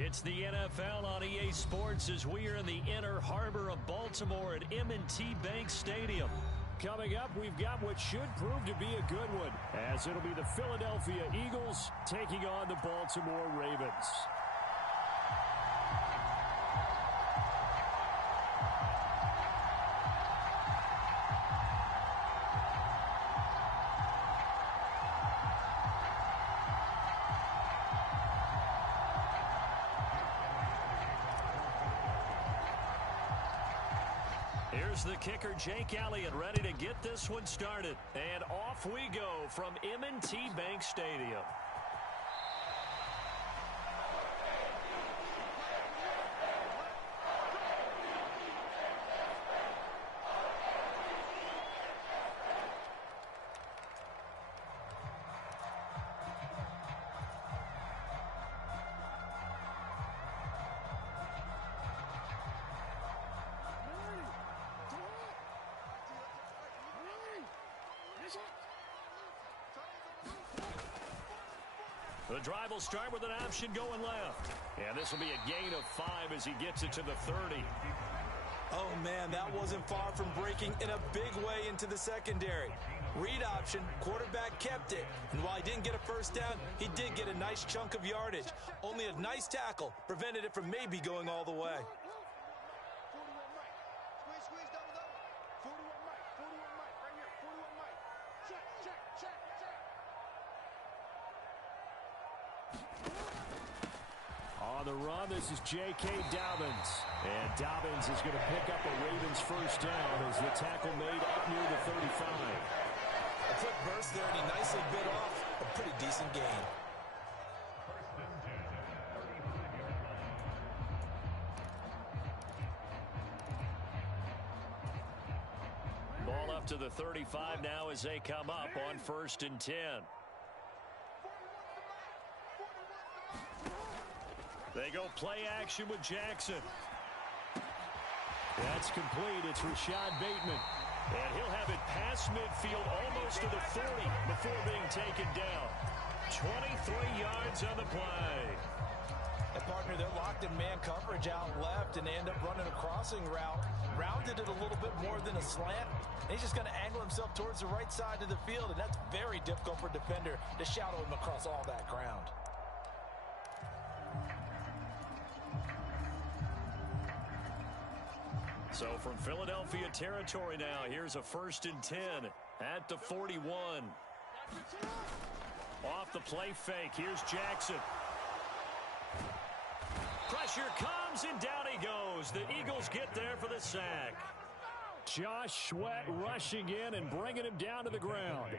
It's the NFL on EA Sports as we are in the inner harbor of Baltimore at M&T Bank Stadium. Coming up, we've got what should prove to be a good one, as it'll be the Philadelphia Eagles taking on the Baltimore Ravens. Here's the kicker, Jake Elliott, ready to get this one started. And off we go from M&T Bank Stadium. The drive will start with an option going left. And this will be a gain of 5 as he gets it to the 30. Oh, man, that wasn't far from breaking in a big way into the secondary. Read option, quarterback kept it. And while he didn't get a first down, he did get a nice chunk of yardage. Only a nice tackle prevented it from maybe going all the way. On the run, this is J.K. Dobbins. And Dobbins is going to pick up a Ravens first down as the tackle made up near the 35. A quick burst there, and he nicely bit off a pretty decent gain. Ball up to the 35 now as they come up on 1st and 10. They go play action with Jackson. That's complete. It's Rashad Bateman. And he'll have it past midfield almost to the 40 before being taken down. 23 yards on the play. And partner, they're locked in man coverage out left, and they end up running a crossing route. Rounded it a little bit more than a slant. And he's just going to angle himself towards the right side of the field, and that's very difficult for a defender to shadow him across all that ground. So from Philadelphia territory now, here's a 1st and 10 at the 41. Off the play fake, here's Jackson. Pressure comes, and down he goes. The Eagles get there for the sack. Josh Sweat rushing in and bringing him down to the ground.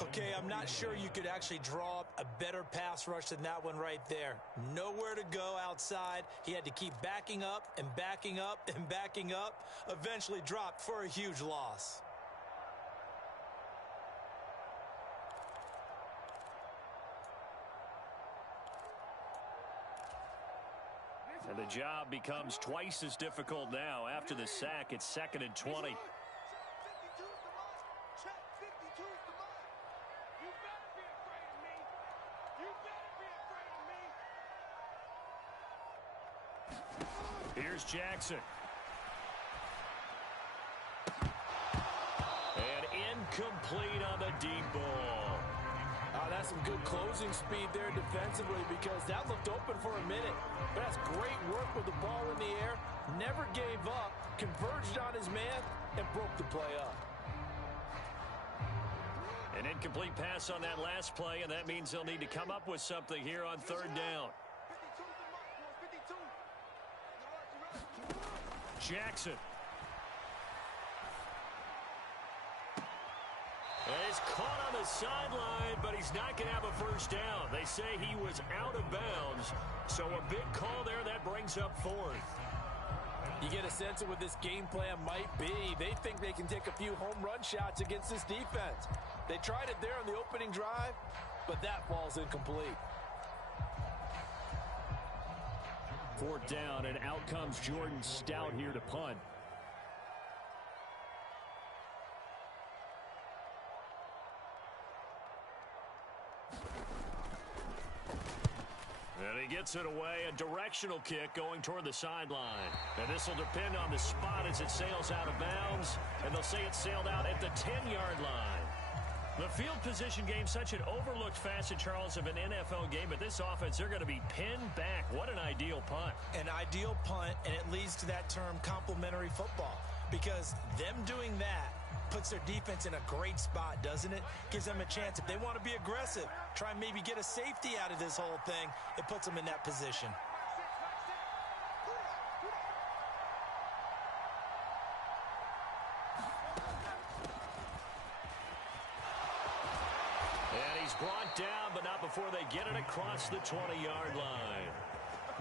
Okay, I'm not sure you could actually draw up a better pass rush than that one right there. Nowhere to go outside. He had to keep backing up and backing up and backing up. Eventually dropped for a huge loss. And the job becomes twice as difficult now. After the sack, it's 2nd and 20. Here's Jackson. And incomplete on the deep ball. That's some good closing speed there defensively, because that looked open for a minute. But that's great work with the ball in the air. Never gave up, converged on his man, and broke the play up. An incomplete pass on that last play, and that means they'll need to come up with something here on 3rd down. Jackson. And he's caught on the sideline, but he's not going to have a first down. They say he was out of bounds, so a big call there that brings up 4th. You get a sense of what this game plan might be. They think they can take a few home run shots against this defense. They tried it there on the opening drive, but that ball's incomplete. 4th down, and out comes Jordan Stout here to punt. And he gets it away, a directional kick going toward the sideline. And this will depend on the spot as it sails out of bounds. And they'll say it sailed out at the 10-yard line. The field position game, such an overlooked facet, Charles, of an NFL game. But this offense, they're going to be pinned back. What an ideal punt. An ideal punt, and it leads to that term complementary football. Because them doing that puts their defense in a great spot, doesn't it? Gives them a chance. If they want to be aggressive, try and maybe get a safety out of this whole thing, it puts them in that position. And he's brought down, but not before they get it across the 20-yard line.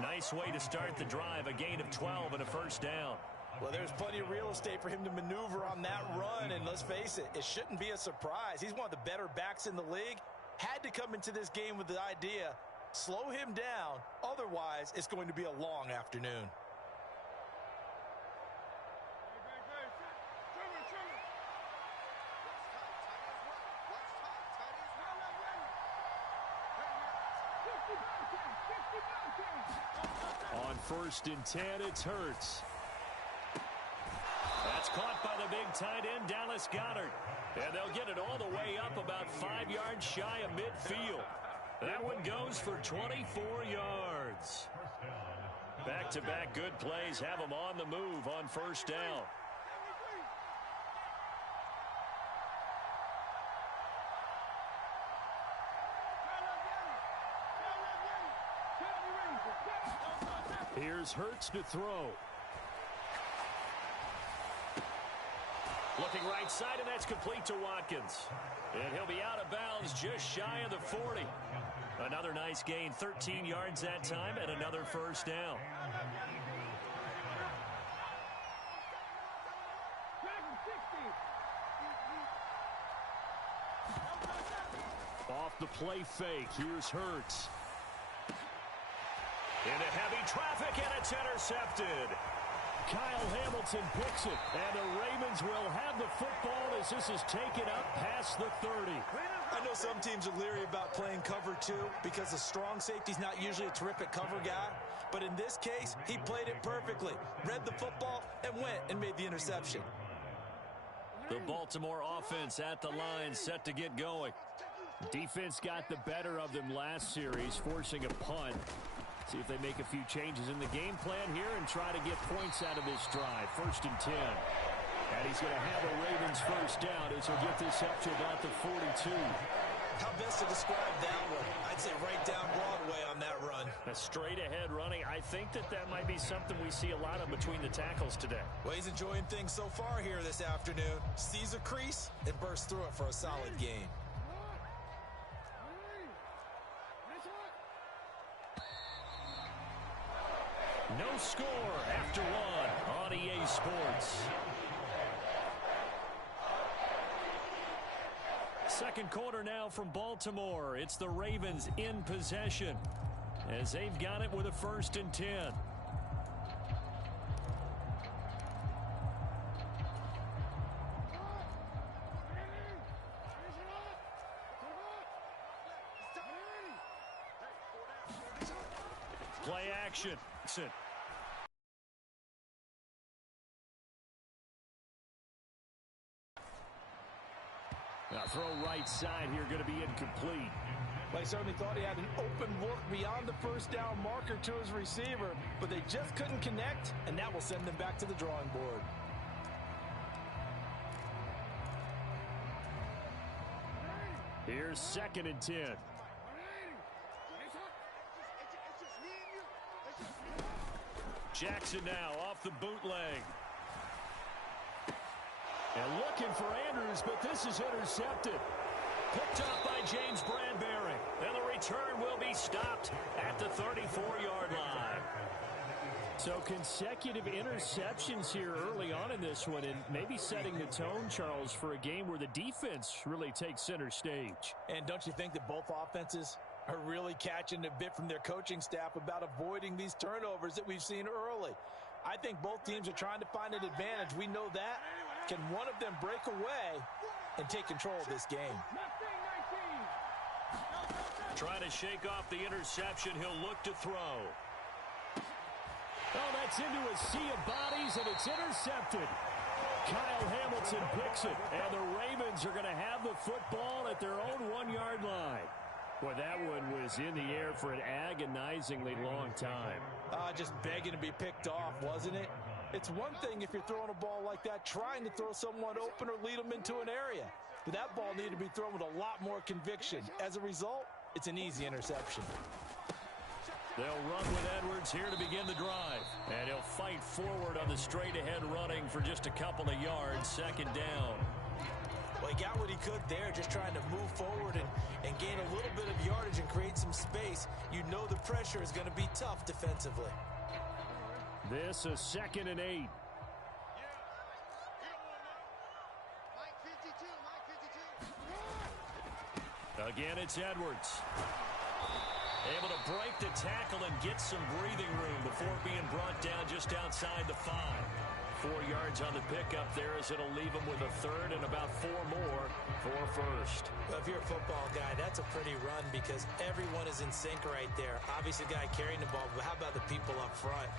Nice way to start the drive, a gain of 12 and a first down. Well, there's plenty of real estate for him to maneuver on that run, and let's face it, it shouldn't be a surprise. He's one of the better backs in the league. Had to come into this game with the idea, slow him down, otherwise it's going to be a long afternoon. On 1st and 10, it's Hurts. That's caught by the big tight end, Dallas Goedert. And they'll get it all the way up about 5 yards shy of midfield. That one goes for 24 yards. Back-to-back good plays have them on the move on first down. Here's Hurts to throw. Looking right side, and that's complete to Watkins. And he'll be out of bounds just shy of the 40. Another nice gain, 13 yards that time, and another first down. Off the play fake, here's Hurts. Into heavy traffic, and it's intercepted. Kyle Hamilton picks it, and the Ravens will have the football as this is taken up past the 30. I know some teams are leery about playing cover 2 because a strong safety's not usually a terrific cover guy. But in this case, he played it perfectly, read the football, and went and made the interception. The Baltimore offense at the line, set to get going. Defense got the better of them last series, forcing a punt. See if they make a few changes in the game plan here and try to get points out of this drive. 1st and 10. And he's going to have a Ravens first down as he'll get this up to about the 42. How best to describe that one? I'd say right down Broadway on that run. A straight ahead running. I think that might be something we see a lot of between the tackles today. Well, he's enjoying things so far here this afternoon. Sees a crease and bursts through it for a solid gain. No score after one on EA Sports. Second quarter now from Baltimore. It's the Ravens in possession as they've got it with a 1st and 10. Play action. Now throw right side here, going to be incomplete. Well, he certainly thought he had an open look beyond the first down marker to his receiver, but they just couldn't connect, and that will send them back to the drawing board. Here's 2nd and 10. Jackson now off the bootleg. And looking for Andrews, but this is intercepted. Picked up by James Bradbury. And the return will be stopped at the 34-yard line. So consecutive interceptions here early on in this one, and maybe setting the tone, Charles, for a game where the defense really takes center stage. And don't you think that both offenses are really catching a bit from their coaching staff about avoiding these turnovers that we've seen early? I think both teams are trying to find an advantage. We know that. Can one of them break away and take control of this game? Trying to shake off the interception. He'll look to throw. Oh, that's into a sea of bodies, and it's intercepted. Kyle Hamilton picks it, and the Ravens are going to have the football at their own 1-yard line. Boy, that one was in the air for an agonizingly long time. Just begging to be picked off, wasn't it? It's one thing if you're throwing a ball like that, trying to throw someone open or lead them into an area. But that ball needed to be thrown with a lot more conviction. As a result, it's an easy interception. They'll run with Edwards here to begin the drive. And he'll fight forward on the straight-ahead running for just a couple of yards, second down. Well, he got what he could there, just trying to move forward and gain a little bit of yardage and create some space. You know the pressure is going to be tough defensively. This is 2nd and 8. Again, it's Edwards. Able to break the tackle and get some breathing room before being brought down just outside the 5. 4 yards on the pickup there as it'll leave him with a third and about 4 more for first. Well, if you're a football guy, that's a pretty run because everyone is in sync right there. Obviously, the guy carrying the ball, but how about the people up front?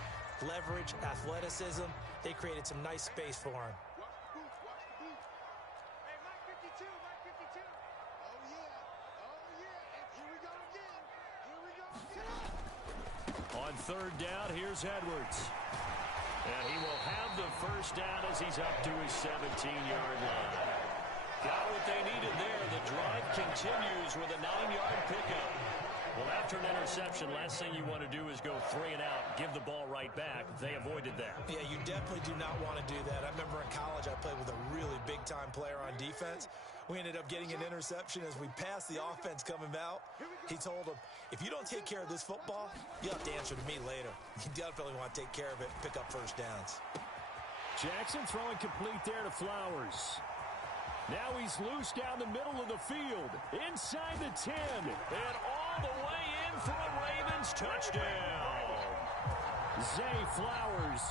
Leverage, athleticism, they created some nice space for him. On 3rd down, here's Edwards. And he will have the first down as he's up to his 17-yard line. Got what they needed there. The drive continues with a 9-yard pickup. Well, after an interception, last thing you want to do is go 3 and out, give the ball right back. They avoided that. Yeah, you definitely do not want to do that. I remember in college I played with a really big-time player on defense. We ended up getting an interception as we passed the offense coming out. He told him, if you don't take care of this football, you'll have to answer to me later. You definitely want to take care of it and pick up first downs. Jackson throwing complete there to Flowers. Now he's loose down the middle of the field. Inside the 10. And all the way in for a Ravens touchdown. Zay Flowers,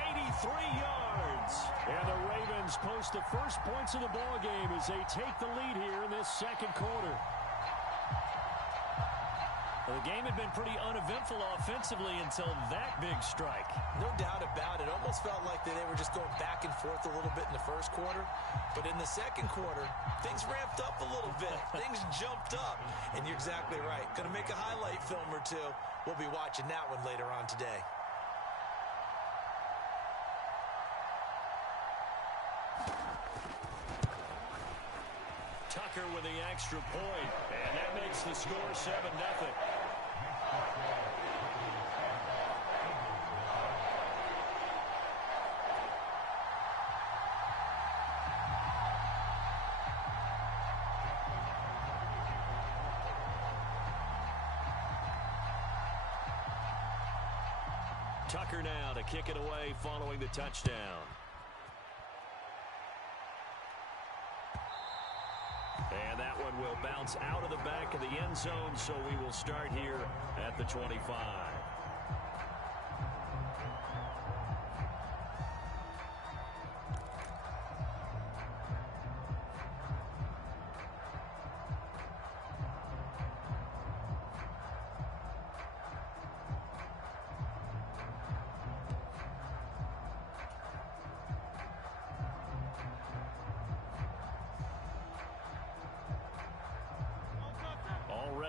83 yards. And the Ravens post the first points of the ball game as they take the lead here in this second quarter. Well, the game had been pretty uneventful offensively until that big strike. No doubt about it. Almost felt like they were just going back and forth a little bit in the first quarter. But in the second quarter, things ramped up a little bit. Things jumped up. And you're exactly right. Going to make a highlight film or two. We'll be watching that one later on today. Tucker with the extra point. And that makes the score 7-0. Tucker now to kick it away following the touchdown. And that one will bounce out of the back of the end zone, so we will start here at the 25.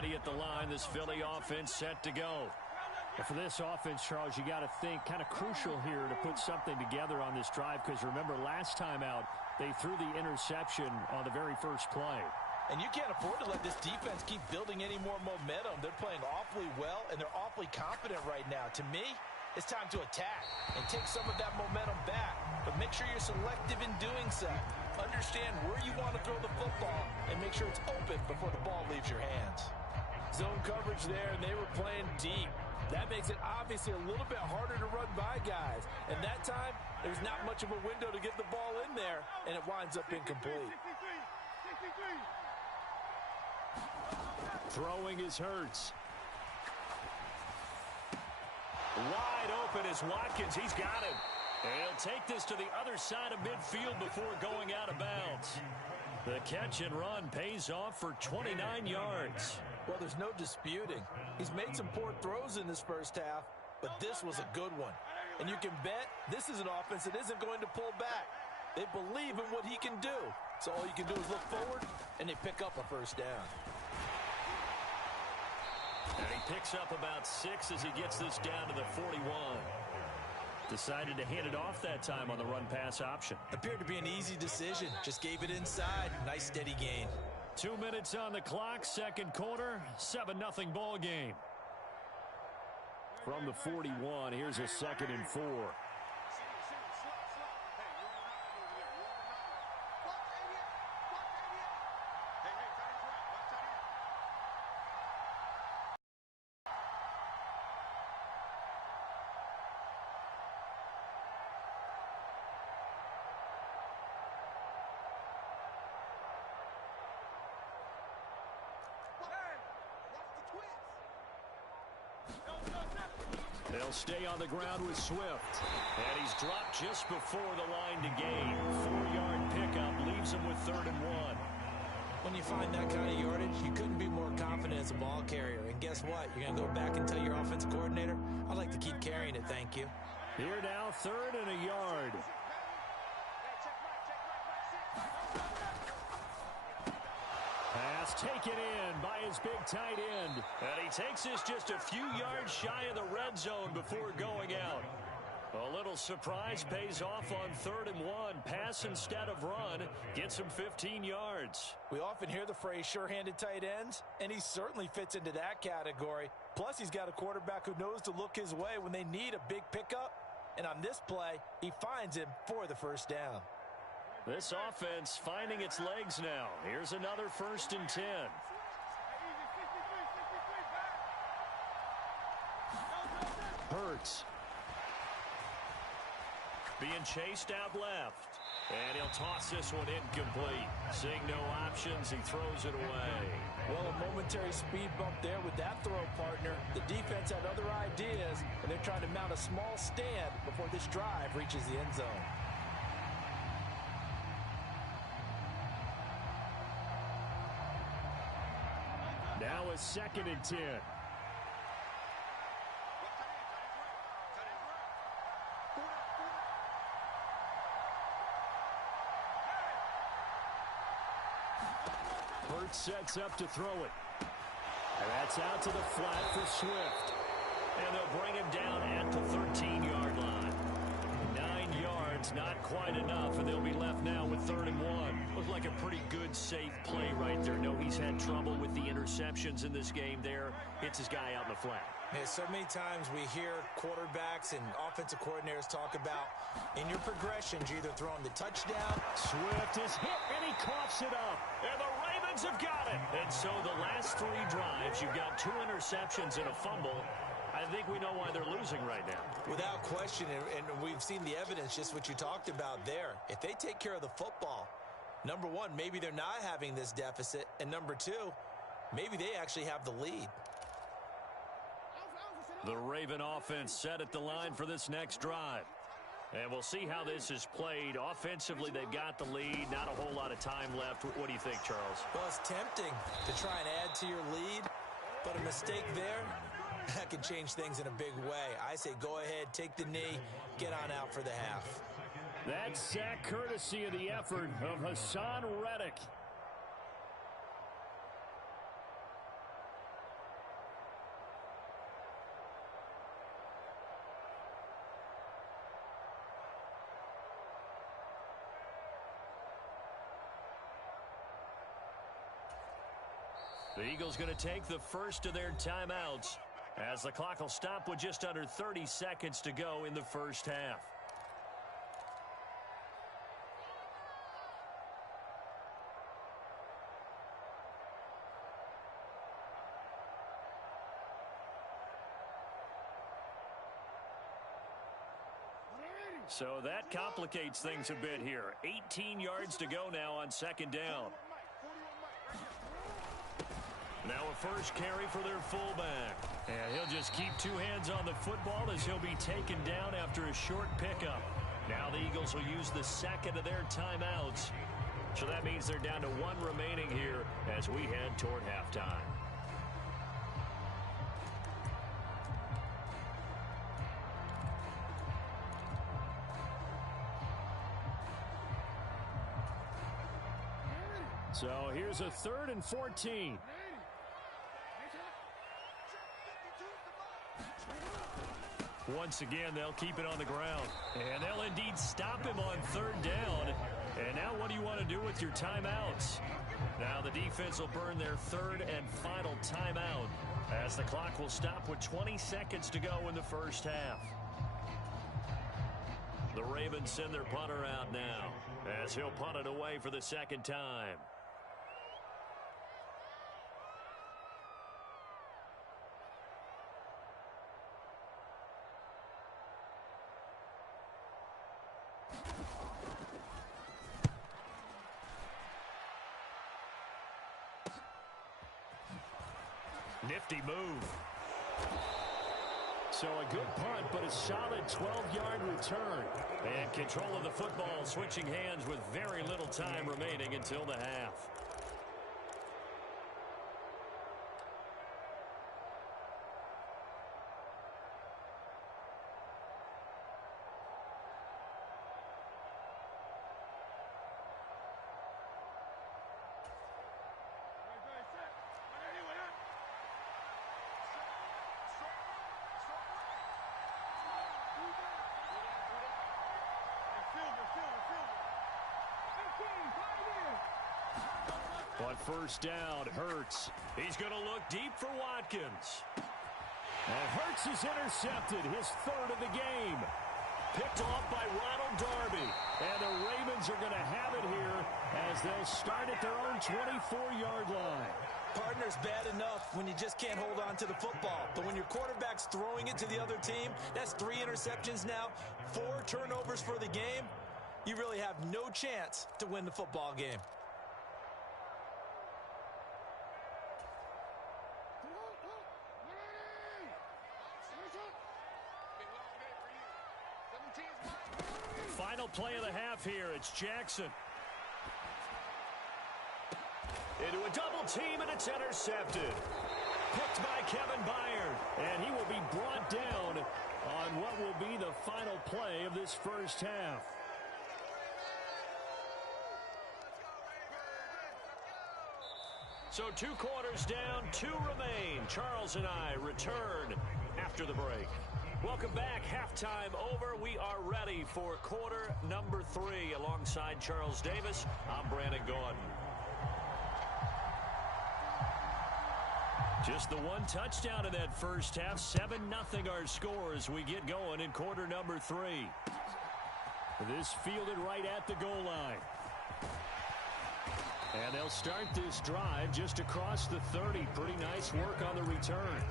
At the line, this Philly offense set to go. For this offense, Charles, you got to think kind of crucial here to put something together on this drive, because remember last time out they threw the interception on the very first play. And you can't afford to let this defense keep building any more momentum. They're playing awfully well, and they're awfully confident right now. To me, it's time to attack and take some of that momentum back, but make sure you're selective in doing so. Understand where you want to throw the football and make sure it's open before the ball leaves your hands. Zone coverage there, and they were playing deep. That makes it obviously a little bit harder to run by guys. And that time, there's not much of a window to get the ball in there, and it winds up incomplete. Throwing is Hurts. Wide open is Watkins. He's got him. And he'll take this to the other side of midfield before going out of bounds. The catch and run pays off for 29 yards. Well, there's no disputing. He's made some poor throws in this first half, but this was a good one. And you can bet this is an offense that isn't going to pull back. They believe in what he can do. So all you can do is look forward, and they pick up a first down. And he picks up about 6 as he gets this down to the 41. Decided to hand it off that time on the run-pass option. Appeared to be an easy decision. Just gave it inside. Nice steady gain. 2 minutes on the clock, second quarter, 7-0 ball game. From the 41, here's a 2nd and 4. They'll stay on the ground with Swift. And he's dropped just before the line to gain. 4-yard pickup leaves him with 3rd and 1. When you find that kind of yardage, you couldn't be more confident as a ball carrier. And guess what? You're going to go back and tell your offensive coordinator, I'd like to keep carrying it, thank you. Here now, 3rd and a yard. Pass taken in by his big tight end. And he takes this just a few yards shy of the red zone before going out. A little surprise pays off on 3rd and 1. Pass instead of run. Gets him 15 yards. We often hear the phrase sure-handed tight ends, and he certainly fits into that category. Plus, he's got a quarterback who knows to look his way when they need a big pickup. And on this play, he finds him for the first down. This offense finding its legs now. Here's another 1st and 10. Hurts. Being chased out left. And he'll toss this one incomplete. Seeing no options, he throws it away. Well, a momentary speed bump there with that throw, partner. The defense had other ideas, and they're trying to mount a small stand before this drive reaches the end zone. Now a 2nd and 10. Hurts sets up to throw it. And that's out to the flat for Swift. And they'll bring him down at the 13-yard line. 9 yards, not quite enough, and they'll be left now with 3rd and 1. Looked like a pretty good, safe play right there. No, he's had trouble with the interceptions in this game there. Hits his guy out in the flat. Yeah, so many times we hear quarterbacks and offensive coordinators talk about in your progressions, you're either throwing the touchdown. Swift is hit, and he coughs it up. And the Ravens have got it. And so the last 3 drives, you've got 2 interceptions and a fumble. I think we know why they're losing right now. Without question, and we've seen the evidence, just what you talked about there. If they take care of the football, number one, maybe they're not having this deficit. And number 2, maybe they actually have the lead. The Raven offense set at the line for this next drive. And we'll see how this is played. Offensively, they've got the lead. Not a whole lot of time left. What do you think, Charles? Well, it's tempting to try and add to your lead, but a mistake there, that can change things in a big way. I say go ahead, take the knee, get on out for the half. That sack courtesy of the effort of Hassan Reddick. The Eagles going to take the first of their timeouts as the clock will stop with just under 30 seconds to go in the first half. So that complicates things a bit here. 18 yards to go now on 2nd down. Now a first carry for their fullback. And he'll just keep 2 hands on the football as he'll be taken down after a short pickup. Now the Eagles will use the second of their timeouts So that means they're down to 1 remaining here as we head toward halftime. So here's a 3rd and 14. Once again, they'll keep it on the ground. And they'll indeed stop him on 3rd down. And now what do you want to do with your timeouts? Now the defense will burn their 3rd and final timeout as the clock will stop with 20 seconds to go in the first half. The Ravens send their punter out now as he'll punt it away for the 2nd time. Nifty move. So a good punt, but a solid 12-yard return. And control of the football, switching hands with very little time remaining until the half. On 1st down, Hurts. He's going to look deep for Watkins. And Hurts is intercepted, his 3rd of the game. Picked off by Ronald Darby. And the Ravens are going to have it here as they'll start at their own 24-yard line. Partner's bad enough when you just can't hold on to the football. But when your quarterback's throwing it to the other team, that's 3 interceptions now, 4 turnovers for the game. You really have no chance to win the football game. Final play of the half here. It's Jackson. Into a double team, and it's intercepted. Picked by Kevin Byard. And he will be brought down on what will be the final play of this first half. So 2 quarters down, 2 remain. Charles and I return after the break. Welcome back. Halftime over. We are ready for quarter number 3. Alongside Charles Davis, I'm Brandon Gordon. Just the 1 touchdown in that first half. 7-0 our score as we get going in quarter number 3. This fielded right at the goal line. And they'll start this drive just across the 30. Pretty nice work on the return.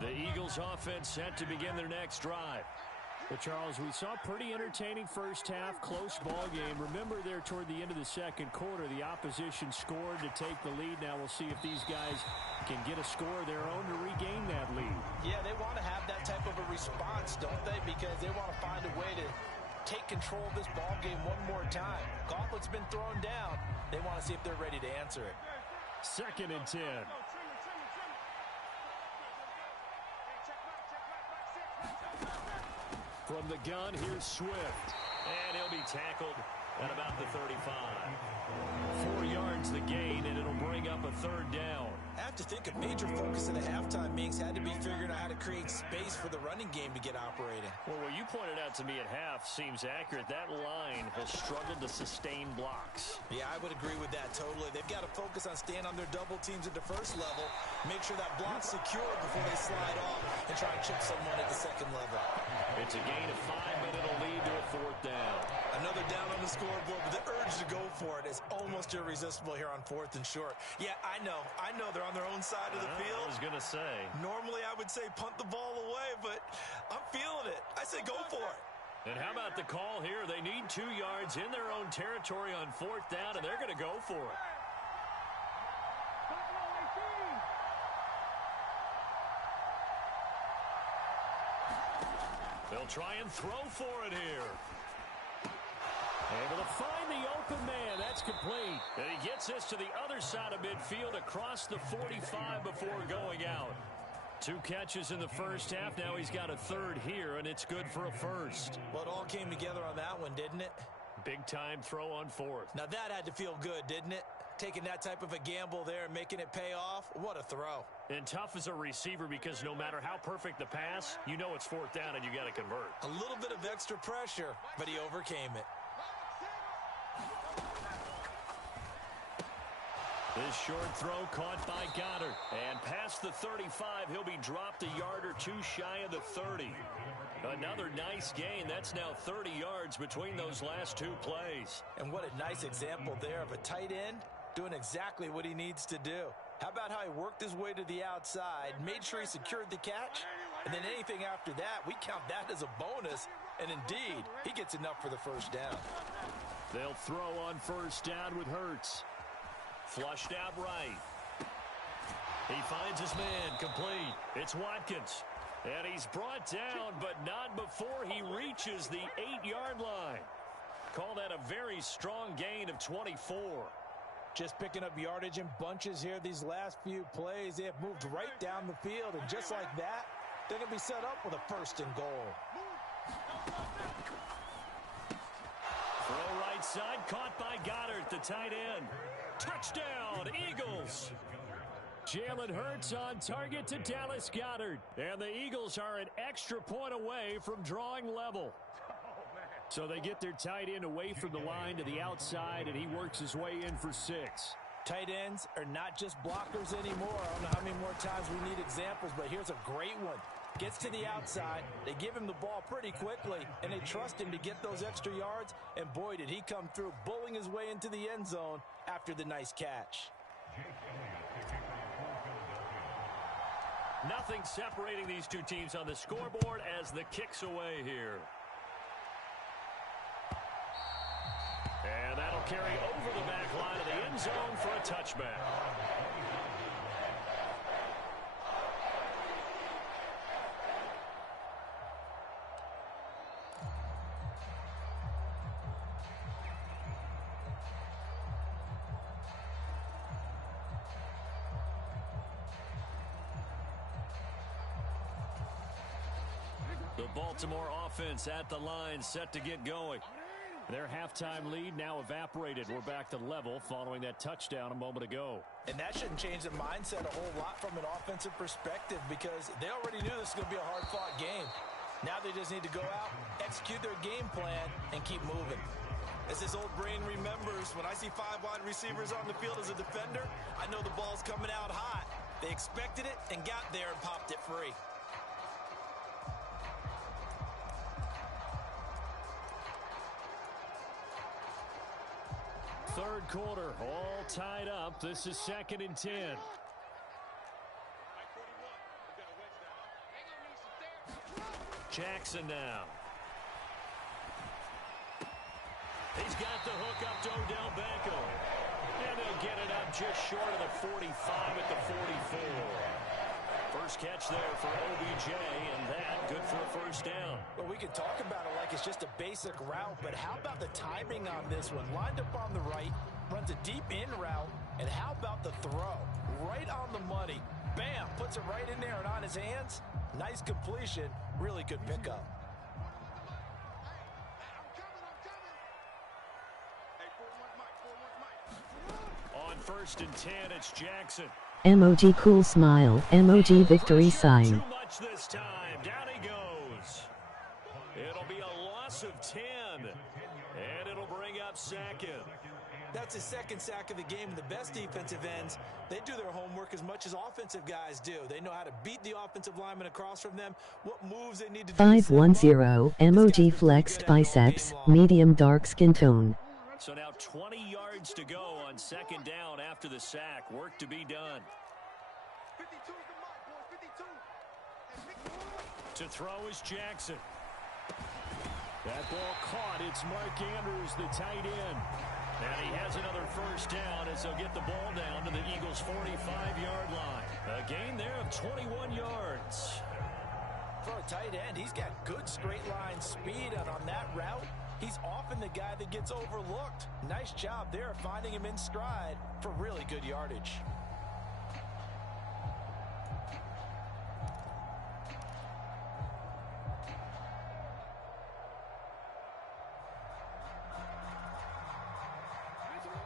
The Eagles offense set to begin their next drive. But Charles, we saw a pretty entertaining first half, close ball game. Remember there toward the end of the second quarter, the opposition scored to take the lead. Now we'll see if these guys can get a score of their own to regain that lead. Yeah, they want to have that type of a response, don't they? Because they want to find a way to take control of this ball game one more time. Gauntlet's been thrown down. They want to see if they're ready to answer it. 2nd and 10. From the gun, here's Swift. And he'll be tackled at about the 35. 4 yards the gain, and it'll bring up a 3rd down. I have to think a major focus in the halftime meetings had to be figuring out how to create space for the running game to get operating. Well, what you pointed out to me at half seems accurate. That line has struggled to sustain blocks. Yeah, I would agree with that totally. They've got to focus on staying on their double teams at the first level, make sure that block's secured before they slide off and try and chip someone at the second level. It's a gain of 5, but it'll lead to a 4th down. Another down on the scoreboard, but the urge to go for it is almost irresistible here on 4th and short. Yeah, I know they're on their own side of the field. I was going to say. Normally I would say punt the ball away, but I'm feeling it. I say go for it. And how about the call here? They need 2 yards in their own territory on 4th down, and they're going to go for it. They'll try and throw for it here. Able to find the open man. That's complete. And he gets this to the other side of midfield across the 45 before going out. 2 catches in the first half. Now he's got a 3rd here, and it's good for a 1st. Well, it all came together on that one, didn't it? Big-time throw on 4th. Now that had to feel good, didn't it? Taking that type of a gamble there and making it pay off. What a throw. And tough as a receiver because no matter how perfect the pass, you know it's 4th down and you got to convert. A little bit of extra pressure, but he overcame it. This short throw caught by Goddard. And past the 35, he'll be dropped a yard or 2 shy of the 30. Another nice gain. That's now 30 yards between those last 2 plays. And what a nice example there of a tight end doing exactly what he needs to do. How about how he worked his way to the outside, made sure he secured the catch, and then anything after that, we count that as a bonus. And indeed, he gets enough for the 1st down. They'll throw on 1st down with Hurts. Flushed out right. He finds his man complete. It's Watkins. And he's brought down, but not before he reaches the 8-yard line. Call that a very strong gain of 24. Just picking up yardage in bunches here these last few plays. They have moved right down the field, and just like that, they're going to be set up with a 1st and goal. Throw right side, caught by Goddard, the tight end. Touchdown, Eagles. Jalen Hurts on target to Dallas Goedert. And the Eagles are an extra point away from drawing level. So they get their tight end away from the line to the outside, and he works his way in for 6. Tight ends are not just blockers anymore. I don't know how many more times we need examples, but here's a great one. Gets to the outside, they give him the ball pretty quickly, and they trust him to get those extra yards, and boy, did he come through, bulling his way into the end zone after the nice catch. Nothing separating these 2 teams on the scoreboard as the kick's away here. And that'll carry over the back line of the end zone for a touchback. The Baltimore offense at the line, set to get going. Their halftime lead now evaporated. We're back to level following that touchdown a moment ago. And that shouldn't change the mindset a whole lot from an offensive perspective because they already knew this was going to be a hard-fought game. Now they just need to go out, execute their game plan, and keep moving. As his old brain remembers, when I see 5 wide receivers on the field as a defender, I know the ball's coming out hot. They expected it and got there and popped it free. Third quarter, all tied up. This is 2nd and 10. Jackson now. He's got the hook up to Odell Beckham. And they'll get it up just short of the 45 at the 44. First catch there for OBJ, and that good for a 1st down. Well, we can talk about it like it's just a basic route, but how about the timing on this one? Lined up on the right, runs a deep in route, and how about the throw? Right on the money. Bam! Puts it right in there and on his hands. Nice completion. Really good pickup. On 1st and 10, it's Jackson. Emoji cool smile, emoji victory sign. Too much this time. Down he goes. It'll be a loss of 10. And it'll bring up 2nd. That's his 2nd sack of the game. The best defensive ends, they do their homework as much as offensive guys do. They know how to beat the offensive lineman across from them, what moves they need to do. 510, emoji flexed biceps, medium dark skin tone. So now 20 yards to go on 2nd down after the sack. Work to be done. To throw is Jackson. That ball caught. It's Mark Andrews, the tight end. And he has another first down as they'll get the ball down to the Eagles' 45-yard line. A gain there of 21 yards. For a tight end, he's got good straight line speed, and on that route, he's often the guy that gets overlooked. Nice job there finding him in stride for really good yardage.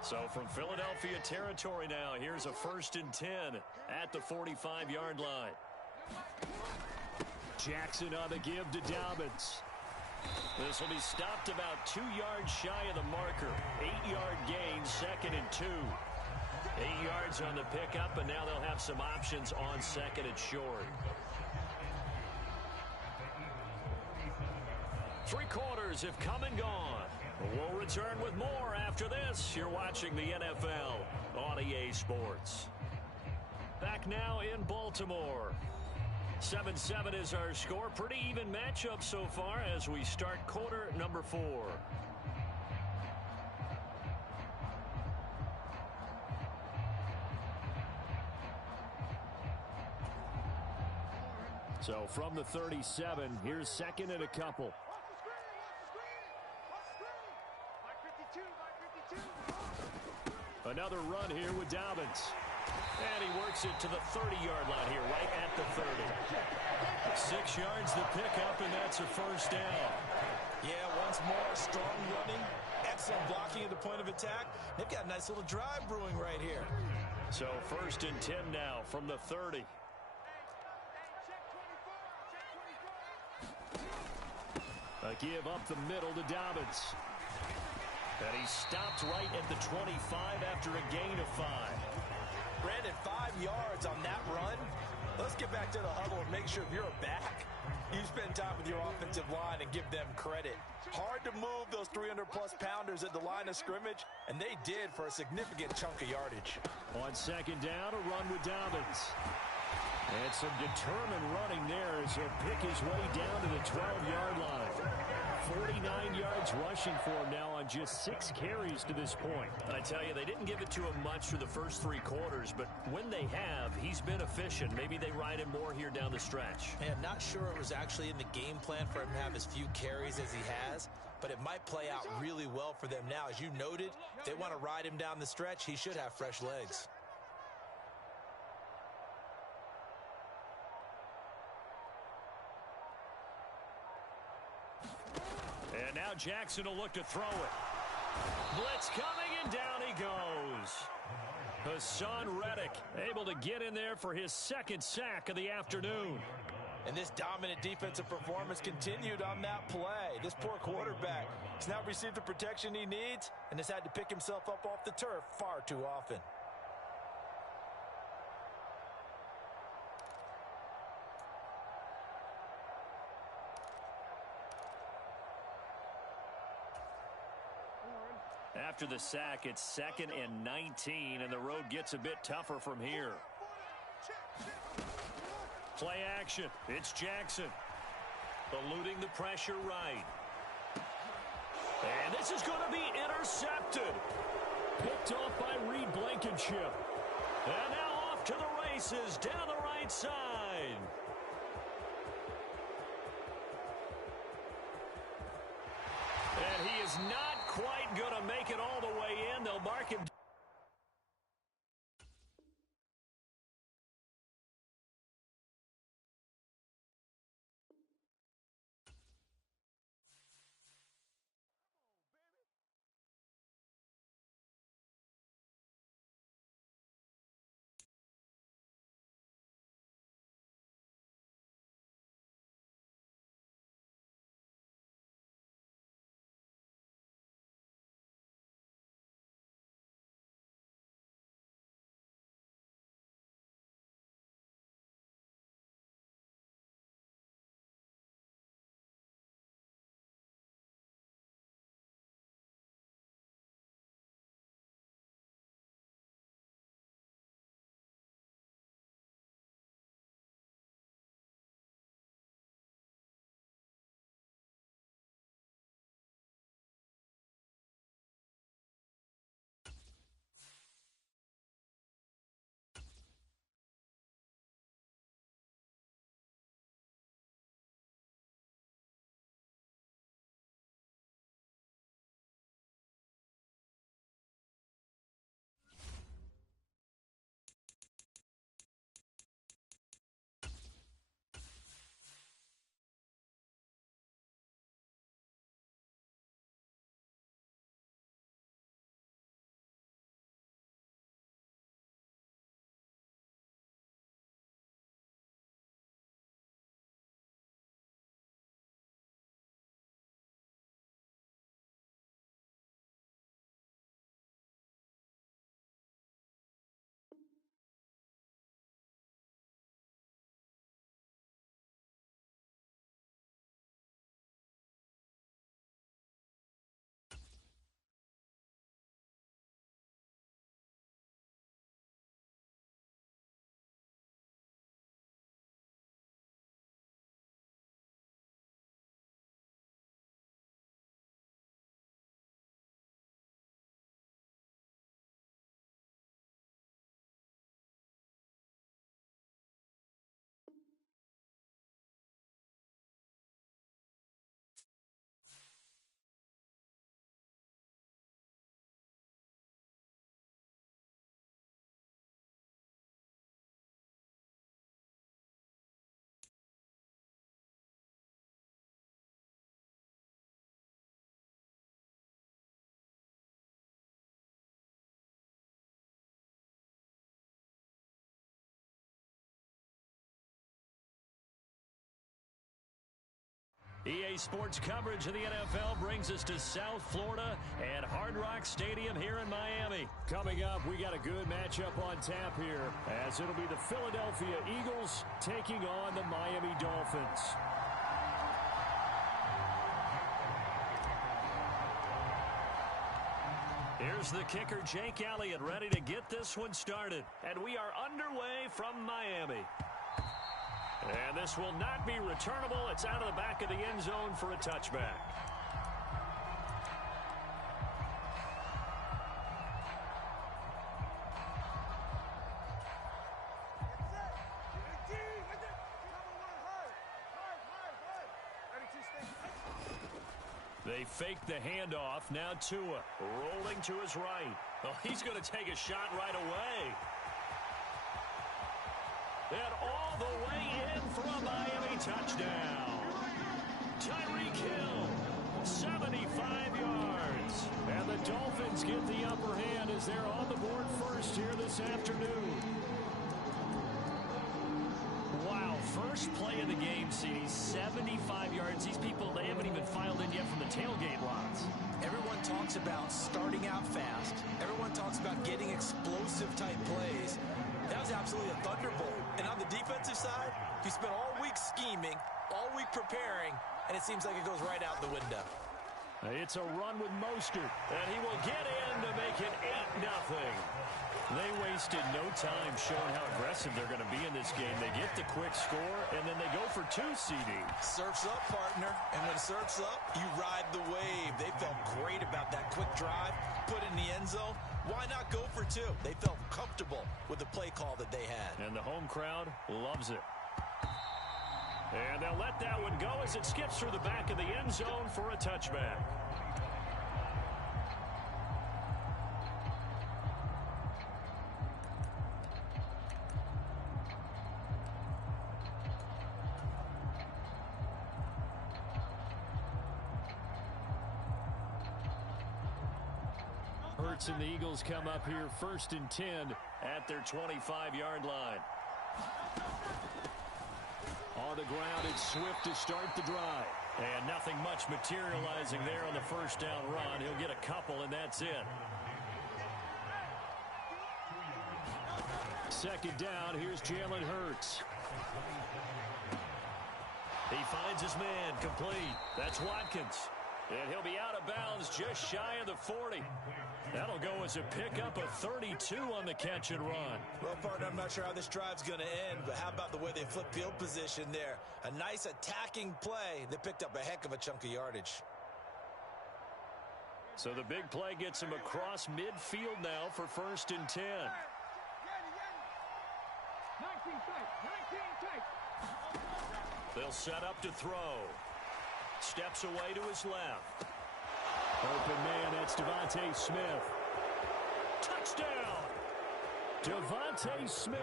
So from Philadelphia territory now, here's a 1st and 10 at the 45-yard line. Jackson on the give to Dobbins. This will be stopped about 2 yards shy of the marker. 8-yard gain, 2nd and 2. 8 yards on the pickup, and now they'll have some options on 2nd and short. 3 quarters have come and gone. We'll return with more after this. You're watching the NFL on EA Sports. Back now in Baltimore. 7-7 is our score. Pretty even matchup so far as we start quarter number 4. So from the 37, here's 2nd and a couple. Another run here with Dobbins. And he works it to the 30-yard line here, right at the 30. 6 yards the pickup, and that's a first down. Yeah, once more, strong running, excellent blocking at the point of attack. They've got a nice little drive brewing right here. So 1st and 10 now from the 30. A give up the middle to Dobbins. And he stopped right at the 25 after a gain of 5. Brandon, 5 yards on that run. Let's get back to the huddle and make sure if you're a back, you spend time with your offensive line and give them credit. Hard to move those 300-plus pounders at the line of scrimmage, and they did for a significant chunk of yardage. On 2nd down, a run with Dobbins. And some determined running there as he'll pick his way down to the 12-yard line. 49 yards rushing for him now on just 6 carries to this point. I tell you, they didn't give it to him much for the first 3 quarters, but when they have, he's been efficient. Maybe they ride him more here down the stretch. And not sure it was actually in the game plan for him to have as few carries as he has, but it might play out really well for them now. As you noted, if they want to ride him down the stretch, he should have fresh legs. And now Jackson will look to throw it. Blitz coming, and down he goes. Hassan Reddick able to get in there for his 2nd sack of the afternoon. And this dominant defensive performance continued on that play. This poor quarterback has now received the protection he needs and has had to pick himself up off the turf far too often. After the sack, it's 2nd and 19, and the road gets a bit tougher from here. Play action. It's Jackson. Eluding the pressure right. And this is going to be intercepted. Picked off by Reed Blankenship. And now off to the races down the right side. And he is not quite going to make it all the way in. They'll mark him. EA Sports coverage of the NFL brings us to South Florida and Hard Rock Stadium here in Miami. Coming up, we got a good matchup on tap here, as it'll be the Philadelphia Eagles taking on the Miami Dolphins. Here's the kicker, Jake Elliott, ready to get this one started. And we are underway from Miami. And this will not be returnable. It's out of the back of the end zone for a touchback. They fake the handoff. Now Tua rolling to his right. Oh, he's going to take a shot right away. And all the way in for a Miami touchdown. Tyreek Hill, 75 yards. And the Dolphins get the upper hand as they're on the board first here this afternoon. Wow, first play of the game, CD, 75 yards. These people, they haven't even filed in yet from the tailgate lots. Everyone talks about starting out fast. Everyone talks about getting explosive type plays. That was absolutely a thunderbolt. And on the defensive side, you spent all week scheming, all week preparing, and it seems like it goes right out the window. It's a run with Mostert. And he will get in to make it 8-0. They wasted no time showing how aggressive they're going to be in this game. They get the quick score, and then they go for 2, CD. Surf's up, partner. And when surf's up, you ride the wave. They felt great about that quick drive, put in the end zone. Why not go for 2? They felt comfortable with the play call that they had. And the home crowd loves it. And they'll let that one go as it skips through the back of the end zone for a touchback. Hurts and the Eagles come up here 1st and 10 at their 25-yard line. On the ground, it's Swift to start the drive. And nothing much materializing there on the first down run. He'll get a couple, and that's it. 2nd down, here's Jalen Hurts. He finds his man, complete. That's Watkins. And he'll be out of bounds just shy of the 40. That'll go as a pickup of 32 on the catch and run. Well, partner, I'm not sure how this drive's going to end, but how about the way they flip field position there? A nice attacking play that picked up a heck of a chunk of yardage. So the big play gets him across midfield now for 1st and 10. They'll set up to throw. Steps away to his left. Open man, that's Devontae Smith. Touchdown! Devontae Smith.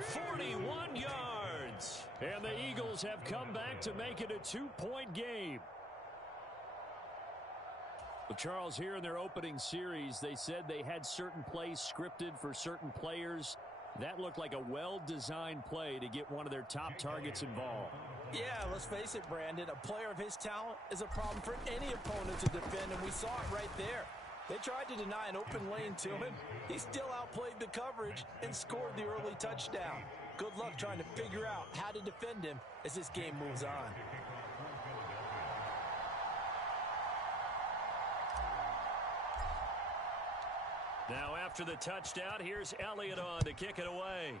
41 yards. And the Eagles have come back to make it a 2-point game. Well, Charles, here in their opening series, they said they had certain plays scripted for certain players. That looked like a well-designed play to get one of their top targets involved. Yeah, let's face it, Brandon. A player of his talent is a problem for any opponent to defend, and we saw it right there. They tried to deny an open lane to him. He still outplayed the coverage and scored the early touchdown. Good luck trying to figure out how to defend him as this game moves on. Now after the touchdown, here's Elliott on to kick it away.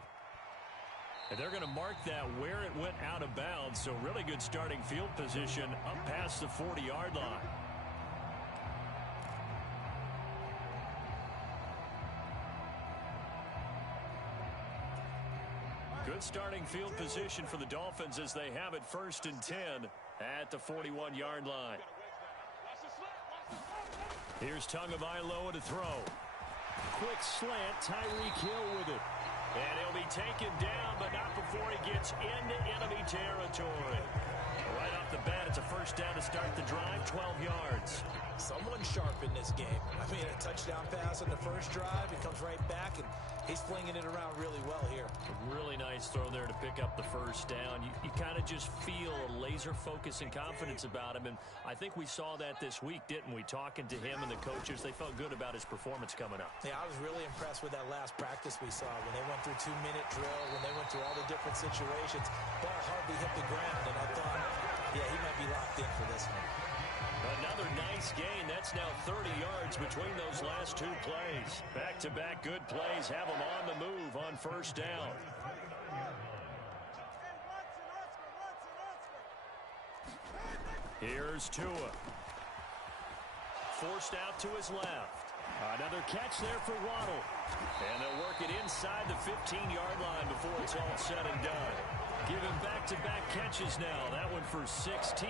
And they're going to mark that where it went out of bounds, so really good starting field position up past the 40-yard line. Good starting field position for the Dolphins as they have it 1st and 10 at the 41-yard line. Here's Tagovailoa to throw. Quick slant, Tyreek Hill with it. And he'll be taken down, but not before he gets into enemy territory. Right off the bat, it's a 1st down to start the drive, 12 yards. Someone sharp in this game. I mean, a touchdown pass on the first drive. It comes right back, and he's flinging it around really well here. A really nice throw there to pick up the first down. You kind of just feel a laser focus and confidence about him, and I think we saw that this week, didn't we? Talking to him and the coaches, they felt good about his performance coming up. Yeah, I was really impressed with that last practice we saw when they went through 2-minute drill, when they went through all the different situations. Ball hardly hit the ground, and I thought, yeah, he might be locked in for this one. Another nice gain. That's now 30 yards between those last two plays. Back-to-back good plays have them on the move on first down. Here's Tua. Forced out to his left. Another catch there for Waddle. And they'll work it inside the 15-yard line before it's all said and done. Give him back-to-back catches now. That one for 16.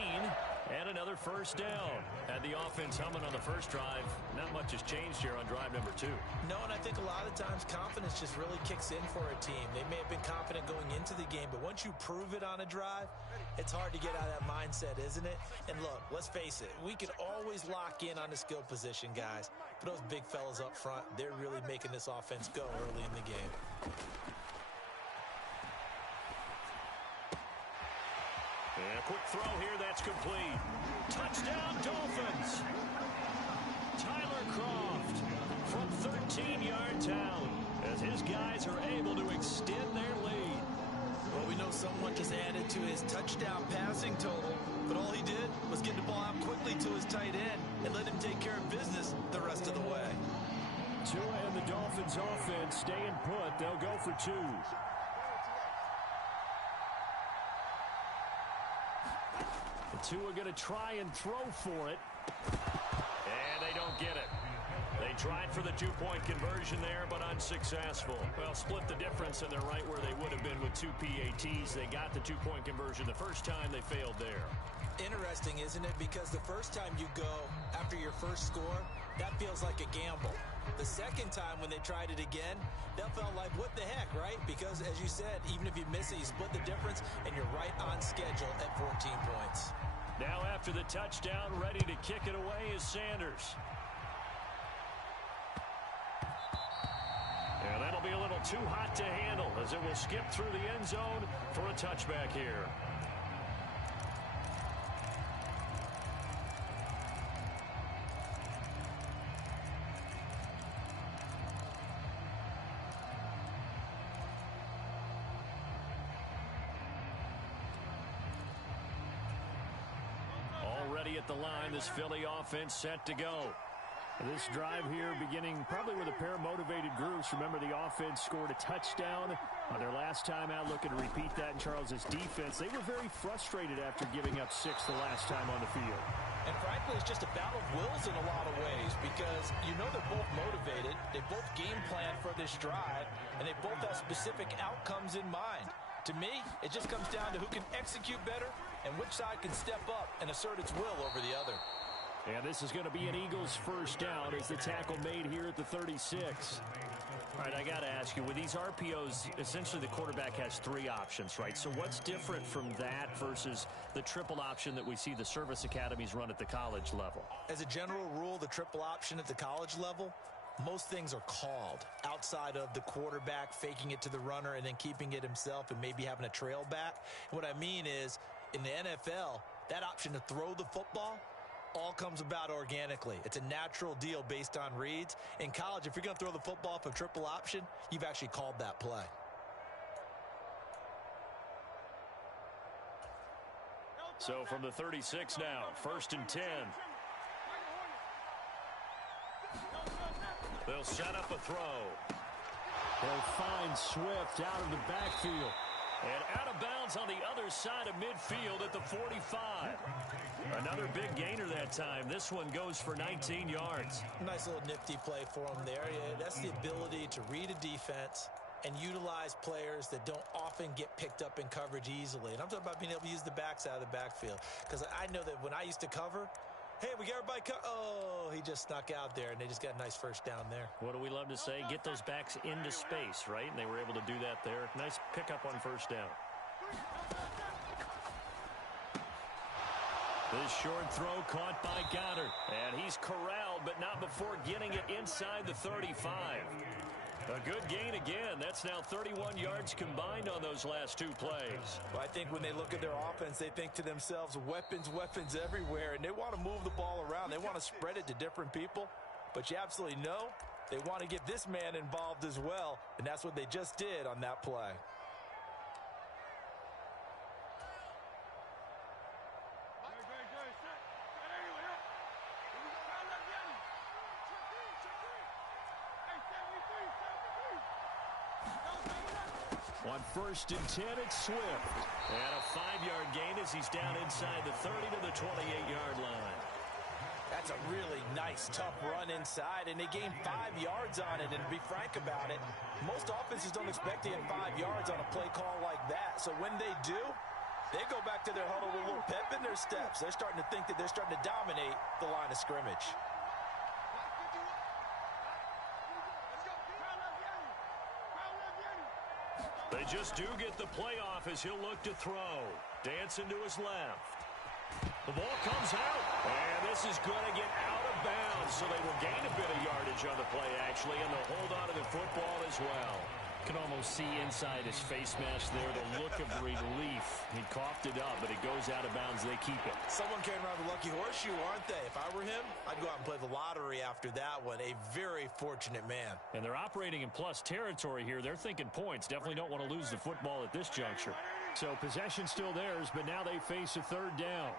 And another first down. Had the offense humming on the first drive. Not much has changed here on drive number 2. No, and I think a lot of times confidence just really kicks in for a team. They may have been confident going into the game, but once you prove it on a drive, it's hard to get out of that mindset, isn't it? And look, let's face it, we can always lock in on the skill position, guys. But those big fellas up front, they're really making this offense go early in the game. And a quick throw here, that's complete. Touchdown, Dolphins. Tyler Kroft from 13-yard town as his guys are able to extend their lead. Well, we know someone just added to his touchdown passing total, but all he did was get the ball out quickly to his tight end and let him take care of business the rest of the way. Tua and the Dolphins offense staying put. They'll go for 2. Tua going to try and throw for it. And they don't get it. They tried for the 2-point conversion there, but unsuccessful. Well, split the difference, and they're right where they would have been with 2 PATs. They got the 2-point conversion the first time. They failed there. Interesting, isn't it? Because the first time you go after your first score, that feels like a gamble. The second time when they tried it again, that felt like, what the heck, right? Because, as you said, even if you miss it, you split the difference, and you're right on schedule at 14 points. Now after the touchdown, ready to kick it away is Sanders. And that'll be a little too hot to handle as it will skip through the end zone for a touchback here. Already at the line, this Philly offense set to go. This drive here beginning probably with a pair of motivated groups. Remember, the offense scored a touchdown on their last time out. Looking to repeat that in Charles's defense. They were very frustrated after giving up 6 the last time on the field. And frankly, it's just a battle of wills in a lot of ways because you know they're both motivated. They both game plan for this drive, and they both have specific outcomes in mind. To me, it just comes down to who can execute better and which side can step up and assert its will over the other. And this is going to be an Eagles first down as the tackle made here at the 36. All right, I got to ask you, with these RPOs, essentially the quarterback has 3 options, right? So what's different from that versus the triple option that we see the service academies run at the college level? As a general rule, the triple option at the college level, most things are called outside of the quarterback faking it to the runner and then keeping it himself and maybe having a trail back. And what I mean is, in the NFL, that option to throw the football all comes about organically. It's a natural deal based on reads. In college, if you're going to throw the football for triple option, you've actually called that play. So from the 36 now, 1st and 10. They'll set up a throw. They'll find Swift out of the backfield. And out of bounds on the other side of midfield at the 45. Another big gainer that time. This one goes for 19 yards. Nice little nifty play for him there. Yeah, that's the ability to read a defense and utilize players that don't often get picked up in coverage easily. And I'm talking about being able to use the backs out of the backfield. Because I know that when I used to cover, hey, we got everybody oh, he just snuck out there, and they just got a nice first down there. What do we love to say? Get those backs into space, right? And they were able to do that there. Nice pickup on first down. This short throw caught by Goddard. And he's corralled, but not before getting it inside the 35. A good gain again. That's now 31 yards combined on those last two plays. Well, I think when they look at their offense, they think to themselves, weapons, weapons everywhere, and they want to move the ball around. They want to spread it to different people, but you absolutely know they want to get this man involved as well, and that's what they just did on that play. On 1st and 10, it's Swift. And a 5-yard gain as he's down inside the 30 to the 28-yard line. That's a really nice, tough run inside, and they gained 5 yards on it. And to be frank about it, most offenses don't expect to get 5 yards on a play call like that. So when they do, they go back to their huddle with a little pep in their steps. They're starting to think that they're starting to dominate the line of scrimmage. They just do get the playoff as he'll look to throw. Dancing to his left. The ball comes out, and this is going to get out of bounds, so they will gain a bit of yardage on the play, actually, and they'll hold on to the football as well. Can almost see inside his face mask there the look of relief. He coughed it up, but it goes out of bounds. They keep it. Someone came around the lucky horseshoe, aren't they? If I were him, I'd go out and play the lottery after that one. A very fortunate man. And they're operating in plus territory here. They're thinking points. Definitely don't want to lose the football at this juncture. So possession still theirs, but now they face a 3rd down.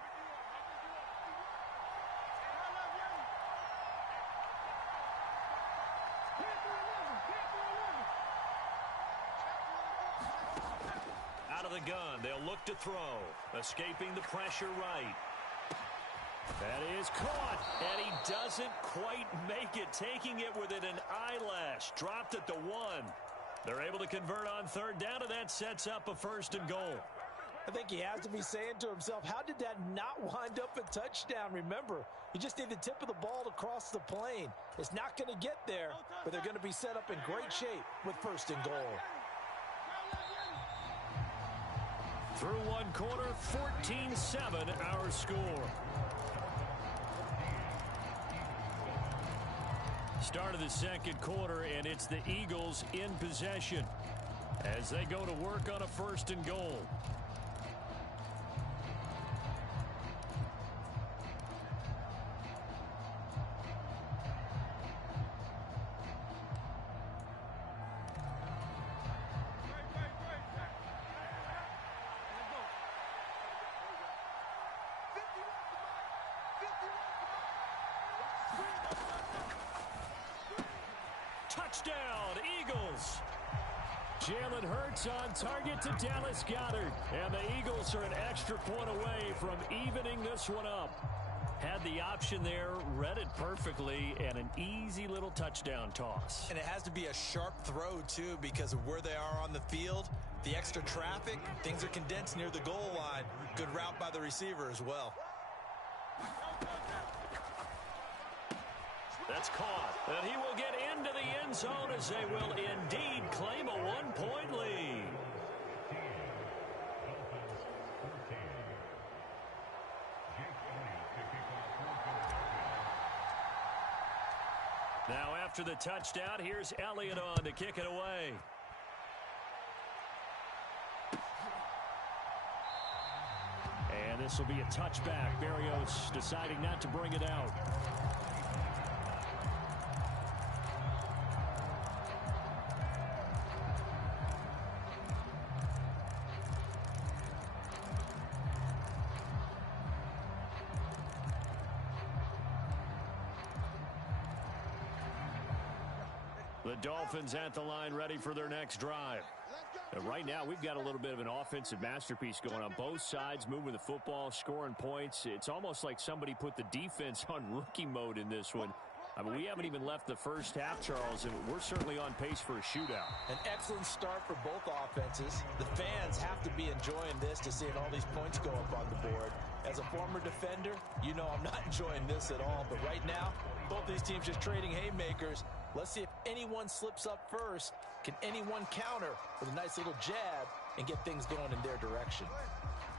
Gun. They'll look to throw. Escaping the pressure right. That is caught. And he doesn't quite make it. Taking it within an eyelash. Dropped at the 1. They're able to convert on 3rd down, and that sets up a 1st and goal. I think he has to be saying to himself, how did that not wind up a touchdown? Remember, you just need the tip of the ball to cross the plane. It's not going to get there, but they're going to be set up in great shape with 1st and goal. Through one quarter, 14-7 our score. Start of the 2nd quarter, and it's the Eagles in possession as they go to work on a 1st and goal. Touchdown, Eagles. Jalen Hurts on target to Dallas Goedert. And the Eagles are an extra point away from evening this one up. Had the option there, read it perfectly, and an easy little touchdown toss. And it has to be a sharp throw, too, because of where they are on the field. The extra traffic, things are condensed near the goal line. Good route by the receiver as well. That's caught. And he will get into the end zone as they will indeed claim a 1-point lead. Now after the touchdown, here's Elliott on to kick it away. And this will be a touchback. Berrios deciding not to bring it out. The Dolphins at the line ready for their next drive. And right now, we've got a little bit of an offensive masterpiece going on. Both sides moving the football, scoring points. It's almost like somebody put the defense on rookie mode in this one. I mean, we haven't even left the first half, Charles, and we're certainly on pace for a shootout. An excellent start for both offenses. The fans have to be enjoying this to seeing all these points go up on the board. As a former defender, you know I'm not enjoying this at all. But right now, both these teams just trading haymakers. Let's see if anyone slips up first. Can anyone counter with a nice little jab and get things going in their direction?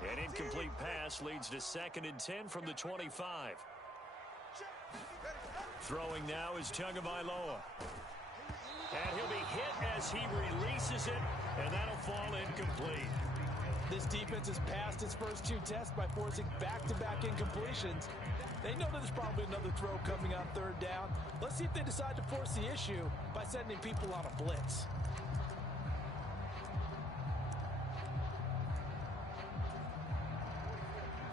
An incomplete pass leads to 2nd and 10 from the 25. Throwing now is Tagovailoa. And he'll be hit as he releases it, and that'll fall incomplete. This defense has passed its first two tests by forcing back-to-back incompletions. They know there's probably another throw coming on third down. Let's see if they decide to force the issue by sending people on a blitz.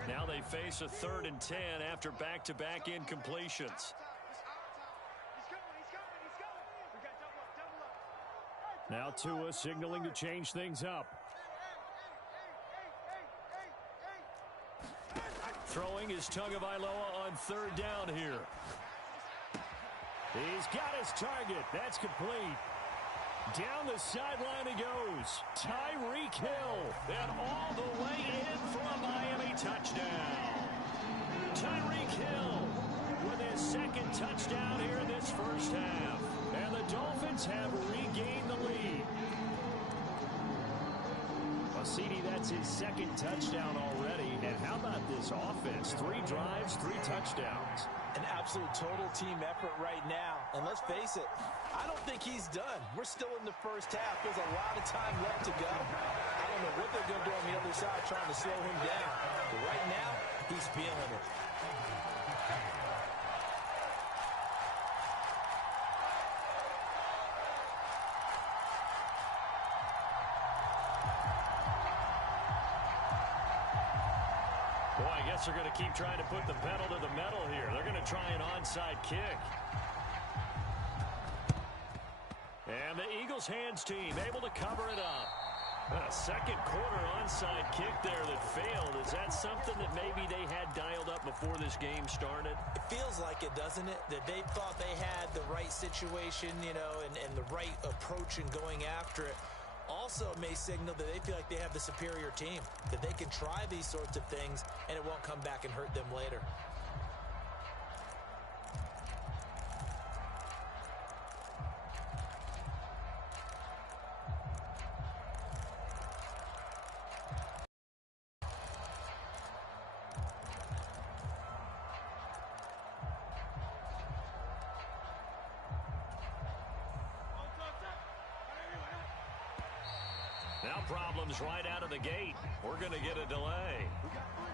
Now they face a 3rd and 10 after back-to-back incompletions. Now Tua signaling to change things up. Throwing is Tagovailoa on 3rd down here. He's got his target. That's complete. Down the sideline he goes. Tyreek Hill. And all the way in for a Miami touchdown. Tyreek Hill with his 2nd touchdown here in this first half. And the Dolphins have regained the lead. Well, CD, that's his 2nd touchdown already. And how about this offense? 3 drives, 3 touchdowns. An absolute total team effort right now. And let's face it, I don't think he's done. We're still in the first half. There's a lot of time left to go. I don't know what they're going to do on the other side trying to slow him down. But right now, he's feeling it. Boy, I guess they're going to keep trying to put the pedal to the metal here. They're going to try an onside kick. And the Eagles hands team able to cover it up. A 2nd quarter onside kick there that failed. Is that something that maybe they had dialed up before this game started? It feels like it, doesn't it? That they thought they had the right situation, you know, and the right approach in going after it. Also may signal that they feel like they have the superior team, that they can try these sorts of things and it won't come back and hurt them later. Now problems right out of the gate. We're going to get a delay.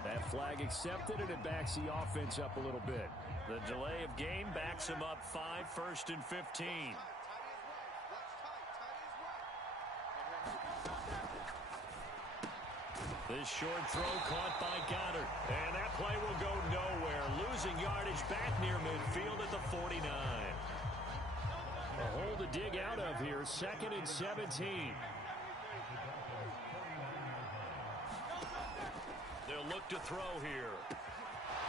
That flag accepted, and it backs the offense up a little bit. The delay of game backs them up 5, 1st and 15. This short throw caught by Goddard. And that play will go nowhere. Losing yardage back near midfield at the 49. A hole to dig out of here. 2nd and 17. They'll look to throw here.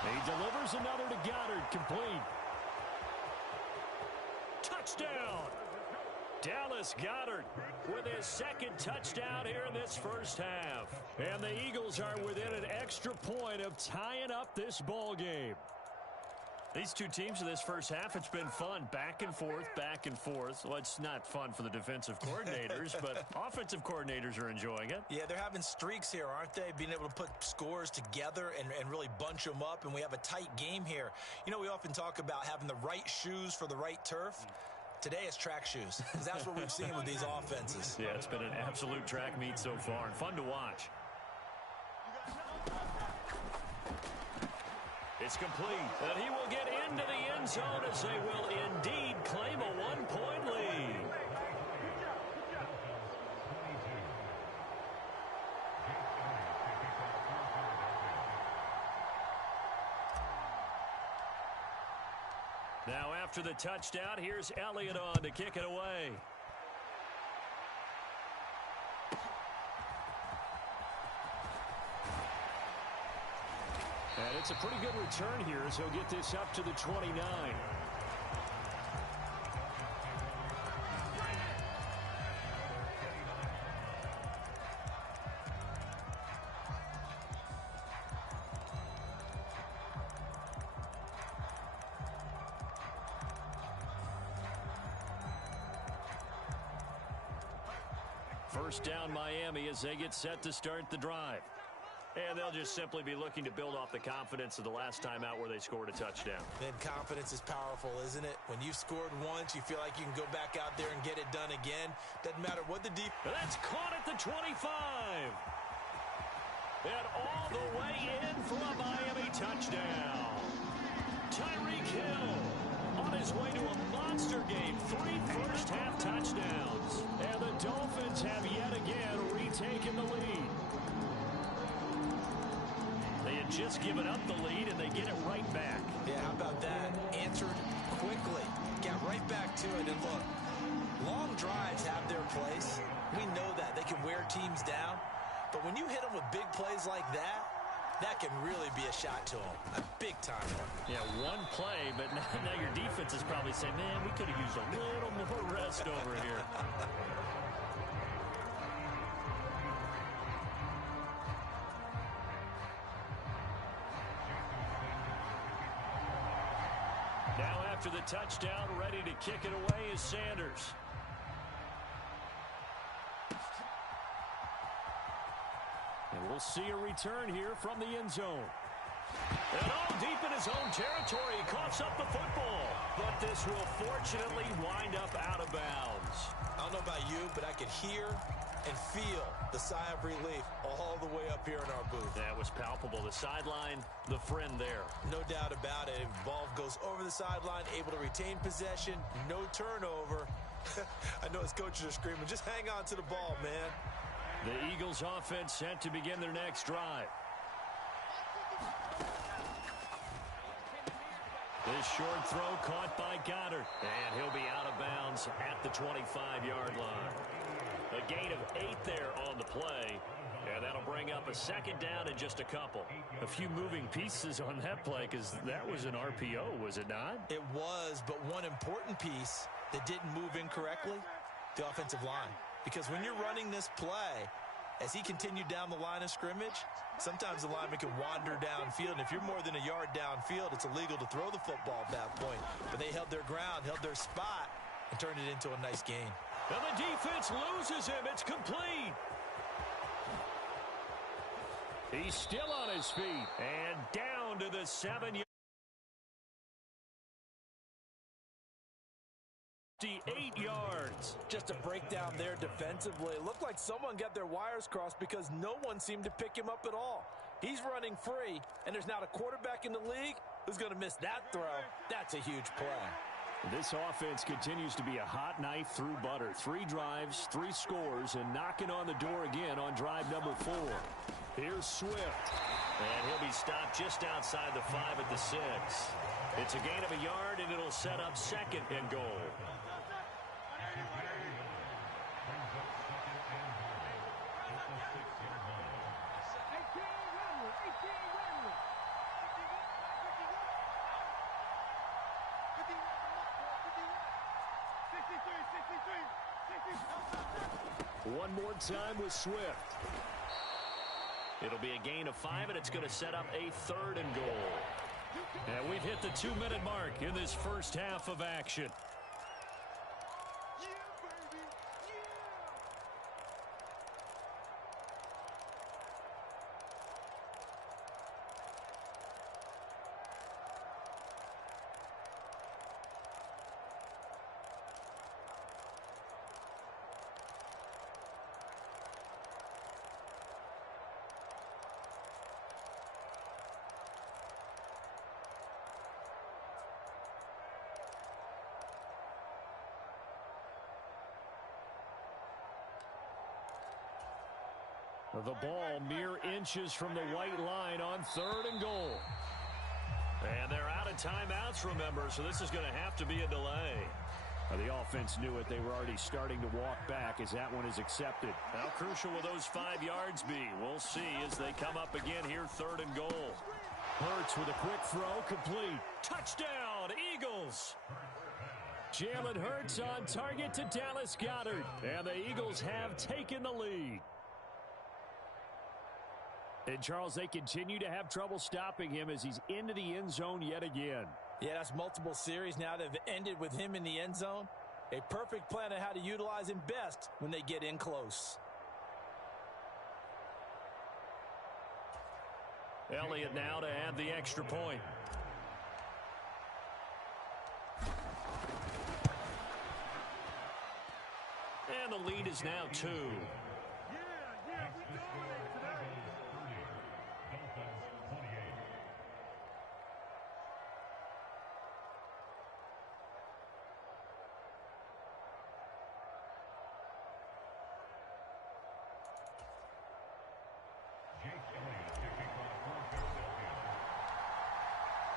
He delivers another to Goddard, complete. Touchdown! Dallas Goedert with his 2nd touchdown here in this first half. And the Eagles are within an extra point of tying up this ball game. These two teams in this first half, it's been fun. Back and forth, back and forth. Well, it's not fun for the defensive coordinators, but offensive coordinators are enjoying it. Yeah, they're having streaks here, aren't they? Being able to put scores together and really bunch them up, and we have a tight game here. You know, we often talk about having the right shoes for the right turf. Today it's track shoes, because that's what we've seen with these offenses. Yeah, it's been an absolute track meet so far, and fun to watch. It's complete, and he will get into the end zone as they will indeed claim a 1-point lead. Now after the touchdown, here's Elliott on to kick it away. And it's a pretty good return here as he'll get this up to the 29. First down Miami as they get set to start the drive. And they'll just simply be looking to build off the confidence of the last time out where they scored a touchdown. Then confidence is powerful, isn't it? When you've scored once, you feel like you can go back out there and get it done again. Doesn't matter what the defense... That's caught at the 25. And all the way in for a Miami touchdown. Tyreek Hill on his way to a monster game. 3 first-half touchdowns. And the Dolphins have yet again retaken the lead. They had just given up the lead, and they get it right back. Yeah, how about that? Answered quickly. Got right back to it. And look, long drives have their place. We know that. They can wear teams down. But when you hit them with big plays like that, that can really be a shot to them. A big-time one. Yeah, one play, but now your defense is probably saying, man, we could have used a little more rest over here. Now after the touchdown, ready to kick it away is Sanders. And we'll see a return here from the end zone. And all deep in his own territory, he coughs up the football. But this will fortunately wind up out of bounds. I don't know about you, but I could hear and feel the sigh of relief all the way up here in our booth. That was palpable. The sideline, the friend there. No doubt about it. The ball goes over the sideline, able to retain possession, no turnover. I know his coaches are screaming, just hang on to the ball, man. The Eagles offense set to begin their next drive. This short throw caught by Goddard. And he'll be out of bounds at the 25-yard line. A gain of 8 there on the play. And that'll bring up a second down in just a couple. A few moving pieces on that play because that was an RPO, was it not? It was, but one important piece that didn't move incorrectly, the offensive line. Because when you're running this play, as he continued down the line of scrimmage, sometimes the lineman can wander downfield. And if you're more than a yard downfield, it's illegal to throw the football at that point. But they held their ground, held their spot, and turned it into a nice gain. And the defense loses him. It's complete. He's still on his feet. And down to the 7-yard. 8 yards. Just a breakdown there defensively. It looked like someone got their wires crossed because no one seemed to pick him up at all. He's running free, and there's not a quarterback in the league who's going to miss that throw. That's a huge play. This offense continues to be a hot knife through butter. 3 drives, 3 scores, and knocking on the door again on drive number 4. Here's Swift. And he'll be stopped just outside the 5 at the 6. It's a gain of a yard, and it'll set up second and goal. One more time with Swift. It'll be a gain of 5, and it's going to set up a 3rd and goal. And we've hit the 2-minute mark in this first half of action. The ball mere inches from the white line on 3rd and goal. And they're out of timeouts, remember, so this is going to have to be a delay. The offense knew it. They were already starting to walk back as that one is accepted. How crucial will those 5 yards be? We'll see as they come up again here, 3rd and goal. Hurts with a quick throw, complete. Touchdown, Eagles! Jalen Hurts on target to Dallas Goedert. And the Eagles have taken the lead. And, Charles, they continue to have trouble stopping him as he's into the end zone yet again. Yeah, that's multiple series now that have ended with him in the end zone. A perfect plan on how to utilize him best when they get in close. Elliott now to add the extra point. And the lead is now 2.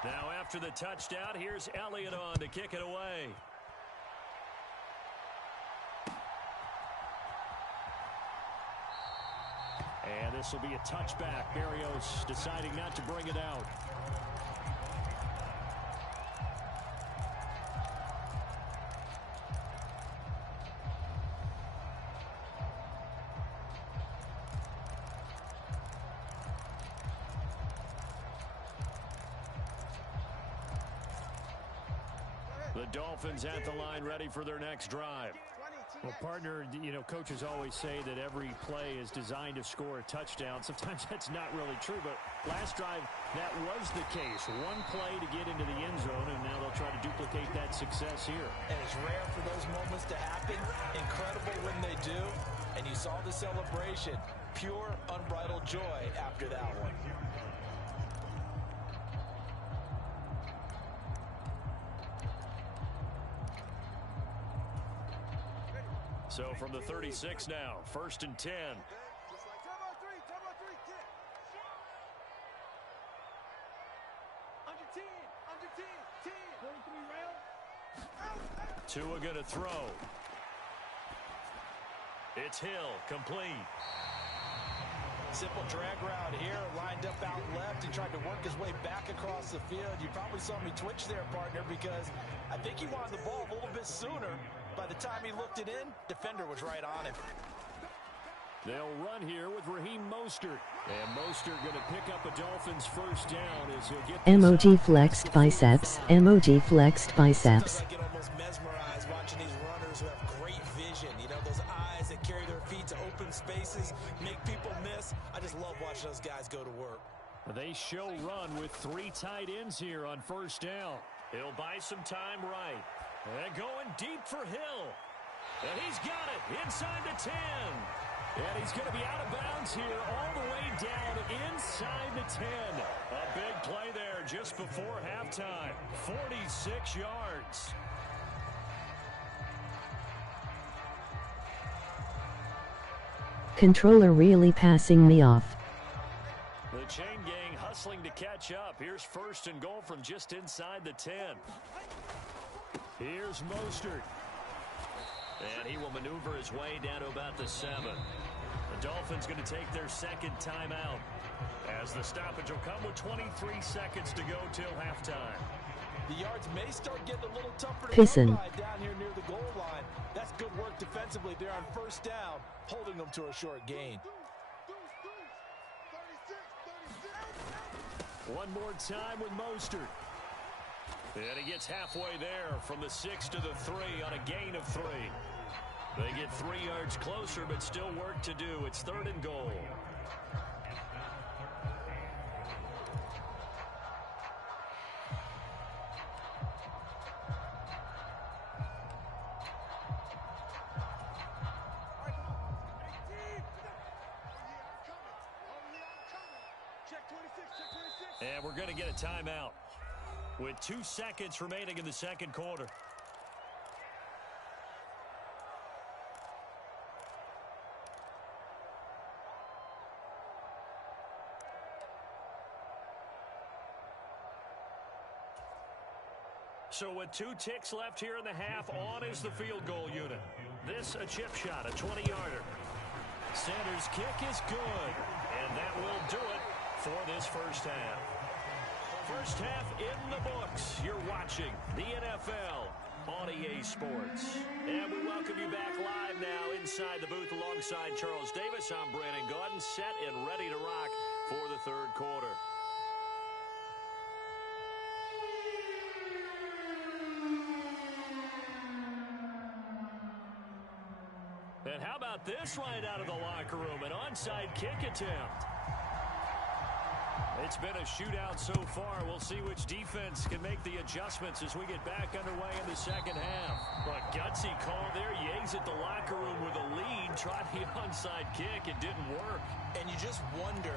Now after the touchdown, here's Elliott on to kick it away. And this will be a touchback. Berrios deciding not to bring it out. The Dolphins at the line ready for their next drive. Well, partner, you know, coaches always say that every play is designed to score a touchdown. Sometimes that's not really true, but last drive, that was the case. One play to get into the end zone, and now they'll try to duplicate that success here. And it's rare for those moments to happen. Incredible when they do. And you saw the celebration. Pure, unbridled joy after that one. So from the 36 now, 1st and 10. Tua going to throw. It's Hill, complete. Simple drag route here, lined up out left and tried to work his way back across the field. You probably saw me twitch there, partner, because I think he wanted the ball a little bit sooner. By the time he looked it in, defender was right on him. They'll run here with Raheem Mostert. And Mostert going to pick up a Dolphins first down as he'll get emoji flexed biceps, emoji flexed biceps. I get almost mesmerized watching these runners who have great vision. You know, those eyes that carry their feet to open spaces, make people miss. I just love watching those guys go to work. They show run with 3 tight ends here on first down. He'll buy some time right. And going deep for Hill. And he's got it inside the 10. And he's going to be out of bounds here all the way down inside the 10. A big play there just before halftime. 46 yards. Controller really passing me off. The chain gang hustling to catch up. Here's 1st and goal from just inside the 10. Here's Mostert. And he will maneuver his way down to about the 7. The Dolphins going to take their second timeout as the stoppage will come with 23 seconds to go till halftime. The yards may start getting a little tougher to Pissin'. come by down here near the goal line. That's good work defensively there on first down, holding them to a short gain. One more time with Mostert. And he gets halfway there from the 6 to the 3 on a gain of 3. They get 3 yards closer, but still work to do. It's 3rd and goal. And we're going to get a timeout with 2 seconds remaining in the second quarter. So with 2 ticks left here in the half, on is the field goal unit. This a chip shot, a 20-yarder. Center's kick is good, and that will do it for this first half. First half in the books. You're watching the NFL on EA Sports. And we welcome you back live now inside the booth alongside Charles Davis. I'm Brandon Gaudin, set and ready to rock for the third quarter. And how about this right out of the locker room? An onside kick attempt. It's been a shootout so far. We'll see which defense can make the adjustments as we get back underway in the second half. But gutsy call there. Yates at the locker room with a lead. Tried the onside kick. It didn't work. And you just wonder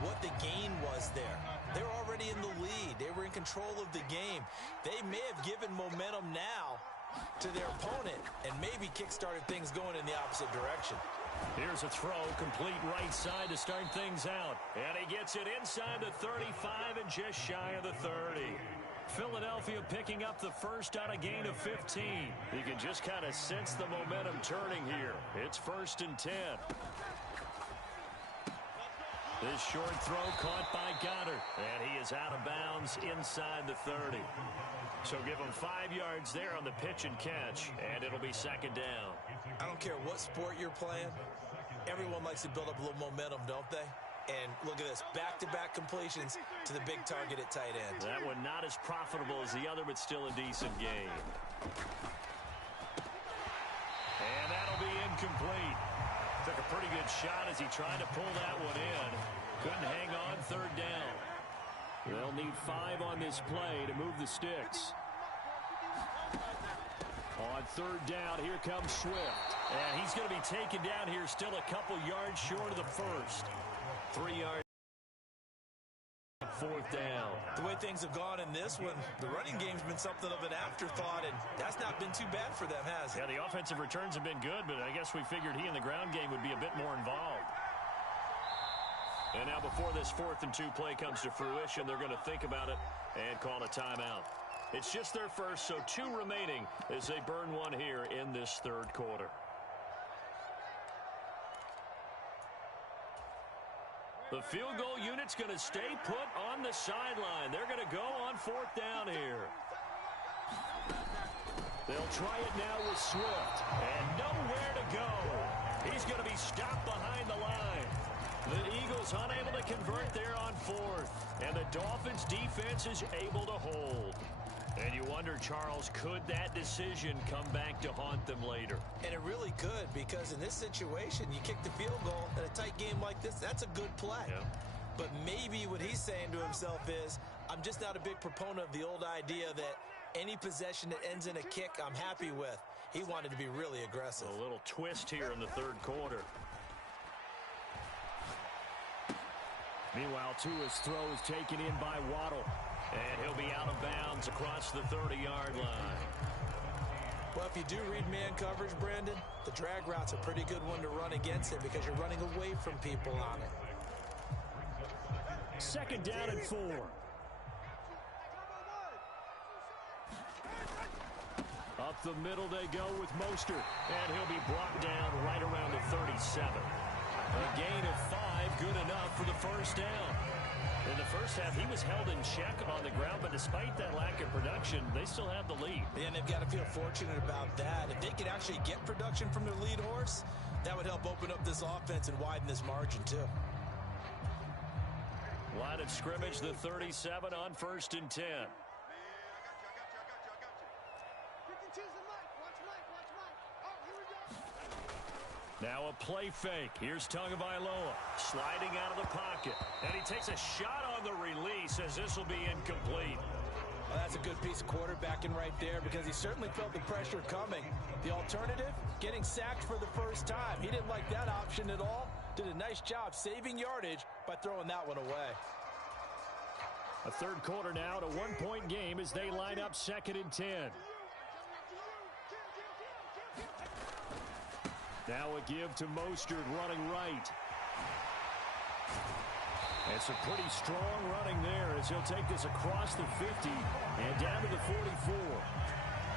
what the gain was there. They were already in the lead. They were in control of the game. They may have given momentum now to their opponent and maybe kick-started things going in the opposite direction. Here's a throw, complete right side to start things out. And he gets it inside the 35 and just shy of the 30. Philadelphia picking up the first on a gain of 15. You can just kind of sense the momentum turning here. It's 1st and 10. This short throw caught by Goddard. And he is out of bounds inside the 30. So give him 5 yards there on the pitch and catch, and it'll be 2nd down. I don't care what sport you're playing. Everyone likes to build up a little momentum, don't they? And look at this, back-to-back completions to the big target at tight end. That one not as profitable as the other, but still a decent game. And that'll be incomplete. Took a pretty good shot as he tried to pull that one in. Couldn't hang on 3rd down. They'll need 5 on this play to move the sticks. On 3rd down, here comes Swift. And he's going to be taken down here, still a couple yards short of the first. 3 yards. 4th down. The way things have gone in this one, the running game's been something of an afterthought, and that's not been too bad for them, has it? Yeah, the offensive returns have been good, but I guess we figured he in the ground game would be a bit more involved. And now before this 4th and 2 play comes to fruition, they're going to think about it and call a timeout. It's just their first, so 2 remaining as they burn one here in this 3rd quarter. The field goal unit's going to stay put on the sideline. They're going to go on 4th down here. They'll try it now with Swift. And nowhere to go. He's going to be stopped behind the line. The Eagles unable to convert there on 4th. And the Dolphins defense is able to hold. And you wonder, Charles, could that decision come back to haunt them later? And it really could, because in this situation, you kick the field goal in a tight game like this, that's a good play. Yeah. But maybe what he's saying to himself is, I'm just not a big proponent of the old idea that any possession that ends in a kick I'm happy with. He wanted to be really aggressive. A little twist here in the 3rd quarter. Meanwhile, Tua's throw is taken in by Waddle. And he'll be out of bounds across the 30-yard line. Well, if you do read man coverage, Brandon, the drag route's a pretty good one to run against it because you're running away from people on it. 2nd down and 4. Up the middle they go with Mostert. And he'll be brought down right around the 37. A gain of 5, good enough for the 1st down. In the first half, he was held in check on the ground, but despite that lack of production, they still have the lead. And they've got to feel fortunate about that. If they could actually get production from their lead horse, that would help open up this offense and widen this margin, too. Line of scrimmage, the 37 on 1st and 10. Now a play fake. Here's Tagovailoa sliding out of the pocket. And he takes a shot on the release as this will be incomplete. Well, that's a good piece of quarterbacking right there because he certainly felt the pressure coming. The alternative, getting sacked for the first time. He didn't like that option at all. Did a nice job saving yardage by throwing that one away. A 3rd quarter now, to 1-point game as they line up 2nd and 10. Now a give to Mostert running right. It's a pretty strong running there as he'll take this across the 50 and down to the 44.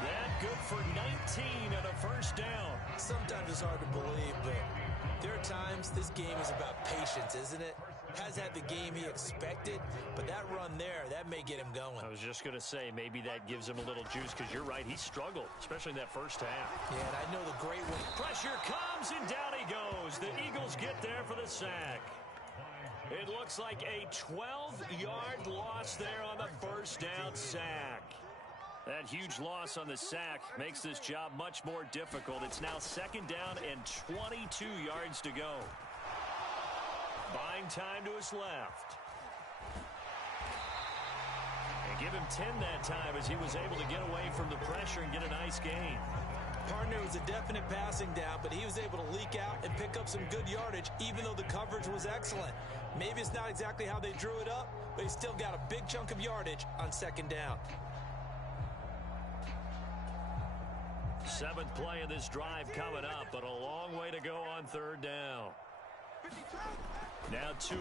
That good for 19 and a 1st down. Sometimes it's hard to believe, but there are times this game is about patience, isn't it? Has had the game he expected, but that run there, that may get him going. I was just going to say, maybe that gives him a little juice, because you're right, he struggled, especially in that first half. Yeah, and I know the great one. Pressure comes, and down he goes. The Eagles get there for the sack. It looks like a 12-yard loss there on the first down sack. That huge loss on the sack makes this job much more difficult. It's now 2nd down and 22 yards to go. Buying time to his left. give him 10 that time as he was able to get away from the pressure and get a nice gain. Partner, was a definite passing down, but he was able to leak out and pick up some good yardage, even though the coverage was excellent. Maybe it's not exactly how they drew it up, but he still got a big chunk of yardage on second down. 7th play of this drive coming up, but a long way to go on third down. Now Tua.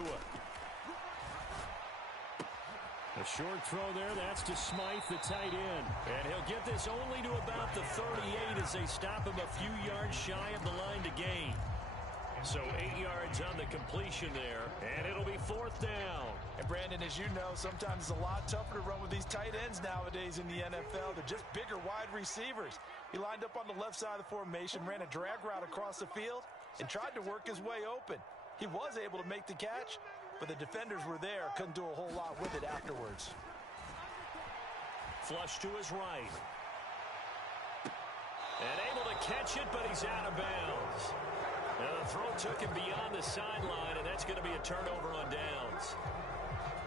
A short throw there. That's to Smythe, the tight end. And he'll get this only to about the 38 as they stop him a few yards shy of the line to gain. So 8 yards on the completion there, and it'll be 4th down. And Brandon, as you know, sometimes it's a lot tougher to run with these tight ends nowadays in the NFL. They're just bigger wide receivers. He lined up on the left side of the formation, ran a drag route across the field, and tried to work his way open. He was able to make the catch, but the defenders were there, couldn't do a whole lot with it afterwards. Flush to his right. And able to catch it, but he's out of bounds. Now the throw took him beyond the sideline, and that's going to be a turnover on downs.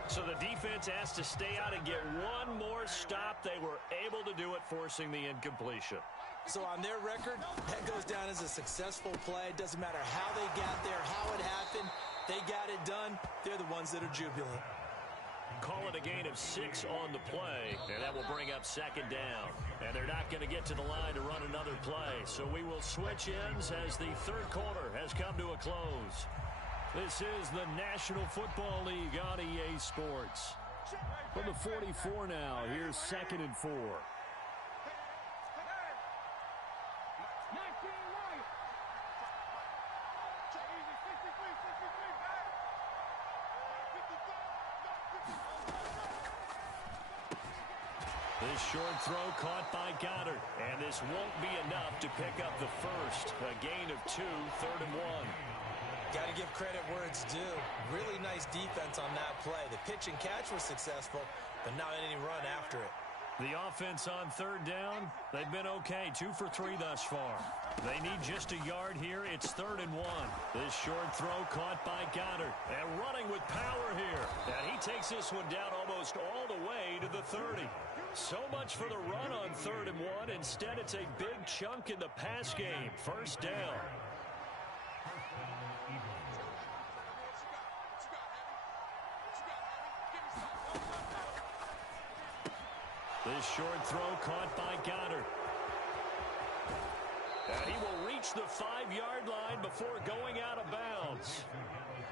So the defense has to stay out and get one more stop. They were able to do it, forcing the incompletion. So on their record, that goes down as a successful play. It doesn't matter how they got there, how it happened. They got it done. They're the ones that are jubilant. Call it a gain of 6 on the play, and that will bring up second down. And they're not going to get to the line to run another play. So we will switch ends as the third quarter has come to a close. This is the National Football League on EA Sports. From the 44 now, here's 2nd and 4. This short throw caught by Goddard. And this won't be enough to pick up the first. A gain of 2, 3rd and 1. Got to give credit where it's due. Really nice defense on that play. The pitch and catch was successful, but not any run after it. The offense on third down, they've been okay. 2 for 3 thus far. They need just a yard here. It's 3rd and 1. This short throw caught by Goddard. And running with power here. And he takes this one down almost all the way to the 30. So much for the run on 3rd and 1. Instead, it's a big chunk in the pass game. First down. This short throw caught by Goddard. And he will reach the 5-yard line before going out of bounds.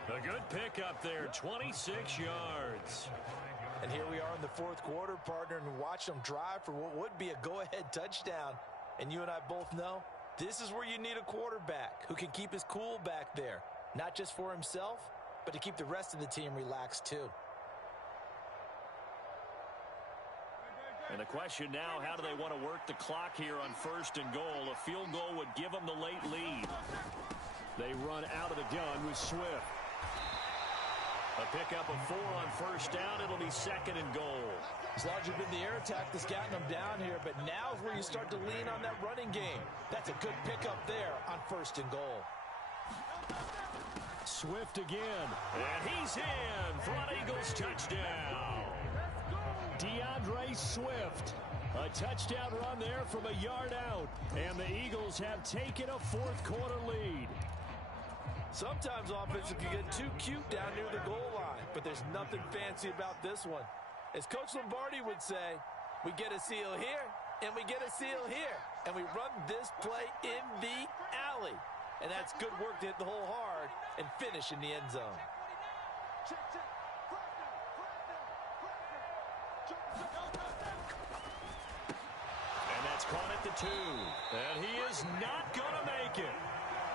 A good pickup there, 26 yards. And here we are in the fourth quarter, partner, and watch them drive for what would be a go-ahead touchdown. And you and I both know this is where you need a quarterback who can keep his cool back there, not just for himself, but to keep the rest of the team relaxed too. And the question now, how do they want to work the clock here on 1st and goal? A field goal would give them the late lead. They run out of the gun with Swift. A pickup of 4 on 1st down. It'll be 2nd and goal. It's largely been the air attack that's gotten them down here, but now is where you start to lean on that running game. That's a good pickup there on 1st and goal. Swift again. And he's in. Front Eagles touchdown. DeAndre Swift. A touchdown run there from a yard out. And the Eagles have taken a fourth quarter lead. Sometimes offenses can get too cute down near the goal line, but there's nothing fancy about this one. As Coach Lombardi would say, we get a seal here, and we get a seal here, and we run this play in the alley. And that's good work to hit the hole hard and finish in the end zone. And that's caught at the 2. And he is not going to make it.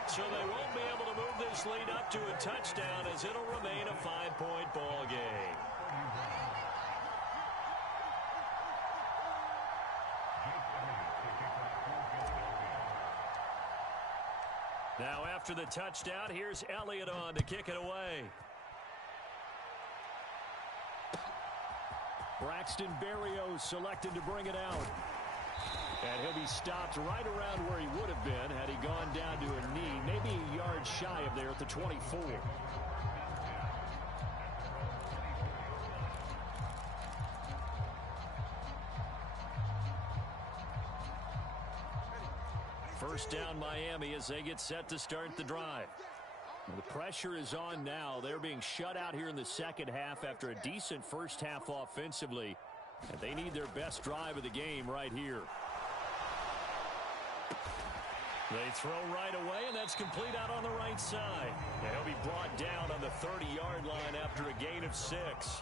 So they won't be able to move this lead up to a touchdown as it'll remain a 5-point ball game. Now after the touchdown, here's Elliott on to kick it away. Braxton Berrios selected to bring it out. And he'll be stopped right around where he would have been had he gone down to a knee, maybe a yard shy of there at the 24. First down Miami as they get set to start the drive. The pressure is on now. They're being shut out here in the second half after a decent first half offensively. And they need their best drive of the game right here. They throw right away, and that's complete out on the right side. And he'll be brought down on the 30-yard line after a gain of 6.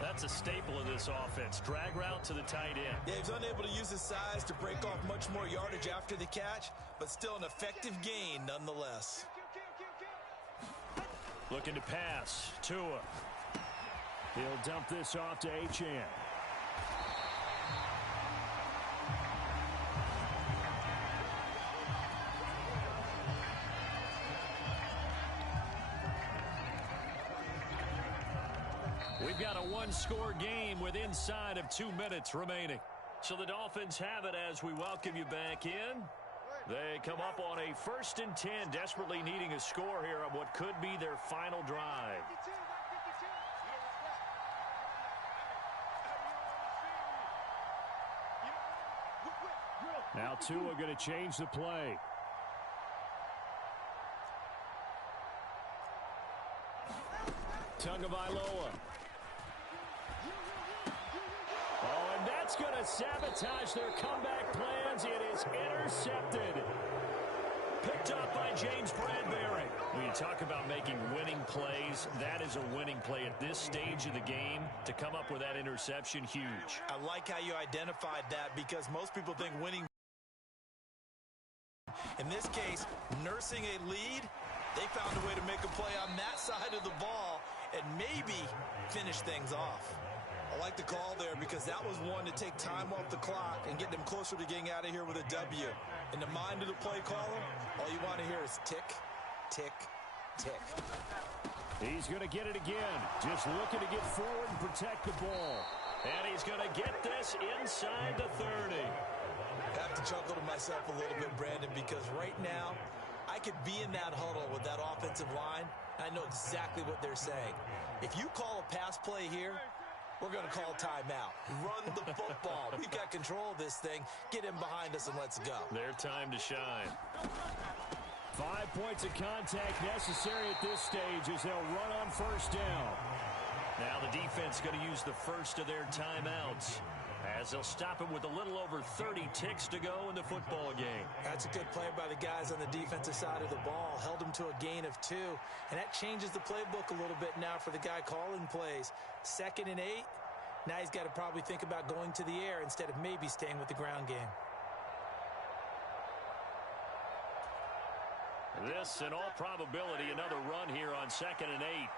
That's a staple of this offense. Drag route to the tight end. Yeah, he's unable to use his size to break off much more yardage after the catch, but still an effective gain nonetheless. Looking to pass. Tua. He'll dump this off to Achane. We've got a one-score game with inside of 2 minutes remaining. So the Dolphins have it as we welcome you back in. They come up on a 1st and 10, desperately needing a score here on what could be their final drive. Now Tua going to change the play. Tagovailoa. Oh, and that's going to sabotage their comeback plans. It is intercepted. Picked up by James Bradbury. When you talk about making winning plays, that is a winning play at this stage of the game. To come up with that interception, huge. I like how you identified that because most people think winning. In this case, nursing a lead, they found a way to make a play on that side of the ball and maybe finish things off. I like the call there because that was one to take time off the clock and get them closer to getting out of here with a W. In the mind of the play caller, all you want to hear is tick, tick, tick. He's going to get it again. Just looking to get forward and protect the ball. And he's going to get this inside the 30. I have to chuckle to myself a little bit, Brandon, because right now I could be in that huddle with that offensive line. I know exactly what they're saying. If you call a pass play here, we're going to call timeout. Run the football. We've got control of this thing. Get him behind us and let's go. Their time to shine. 5 points of contact necessary at this stage as they'll run on first down. Now the defense going to use the first of their timeouts as they'll stop it with a little over 30 ticks to go in the football game. That's a good play by the guys on the defensive side of the ball. Held them to a gain of 2. And that changes the playbook a little bit now for the guy calling plays. 2nd and 8. Now he's got to probably think about going to the air instead of maybe staying with the ground game. This, in all probability, another run here on 2nd and 8.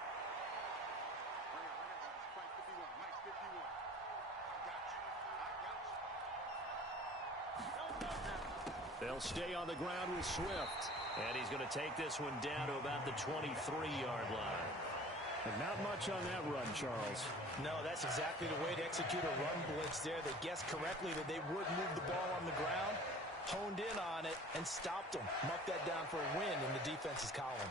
They'll stay on the ground with Swift. And he's going to take this one down to about the 23-yard line. And not much on that run, Charles. No, that's exactly the way to execute a run blitz there. They guessed correctly that they would move the ball on the ground, honed in on it, and stopped them. Marked that down for a win in the defense's column.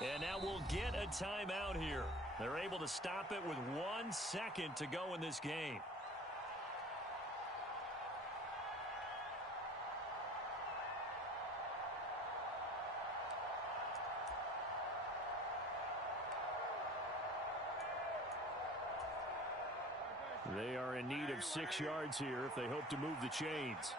And now we'll get a timeout here. They're able to stop it with 1 second to go in this game. They are in need of 6 yards here if they hope to move the chains.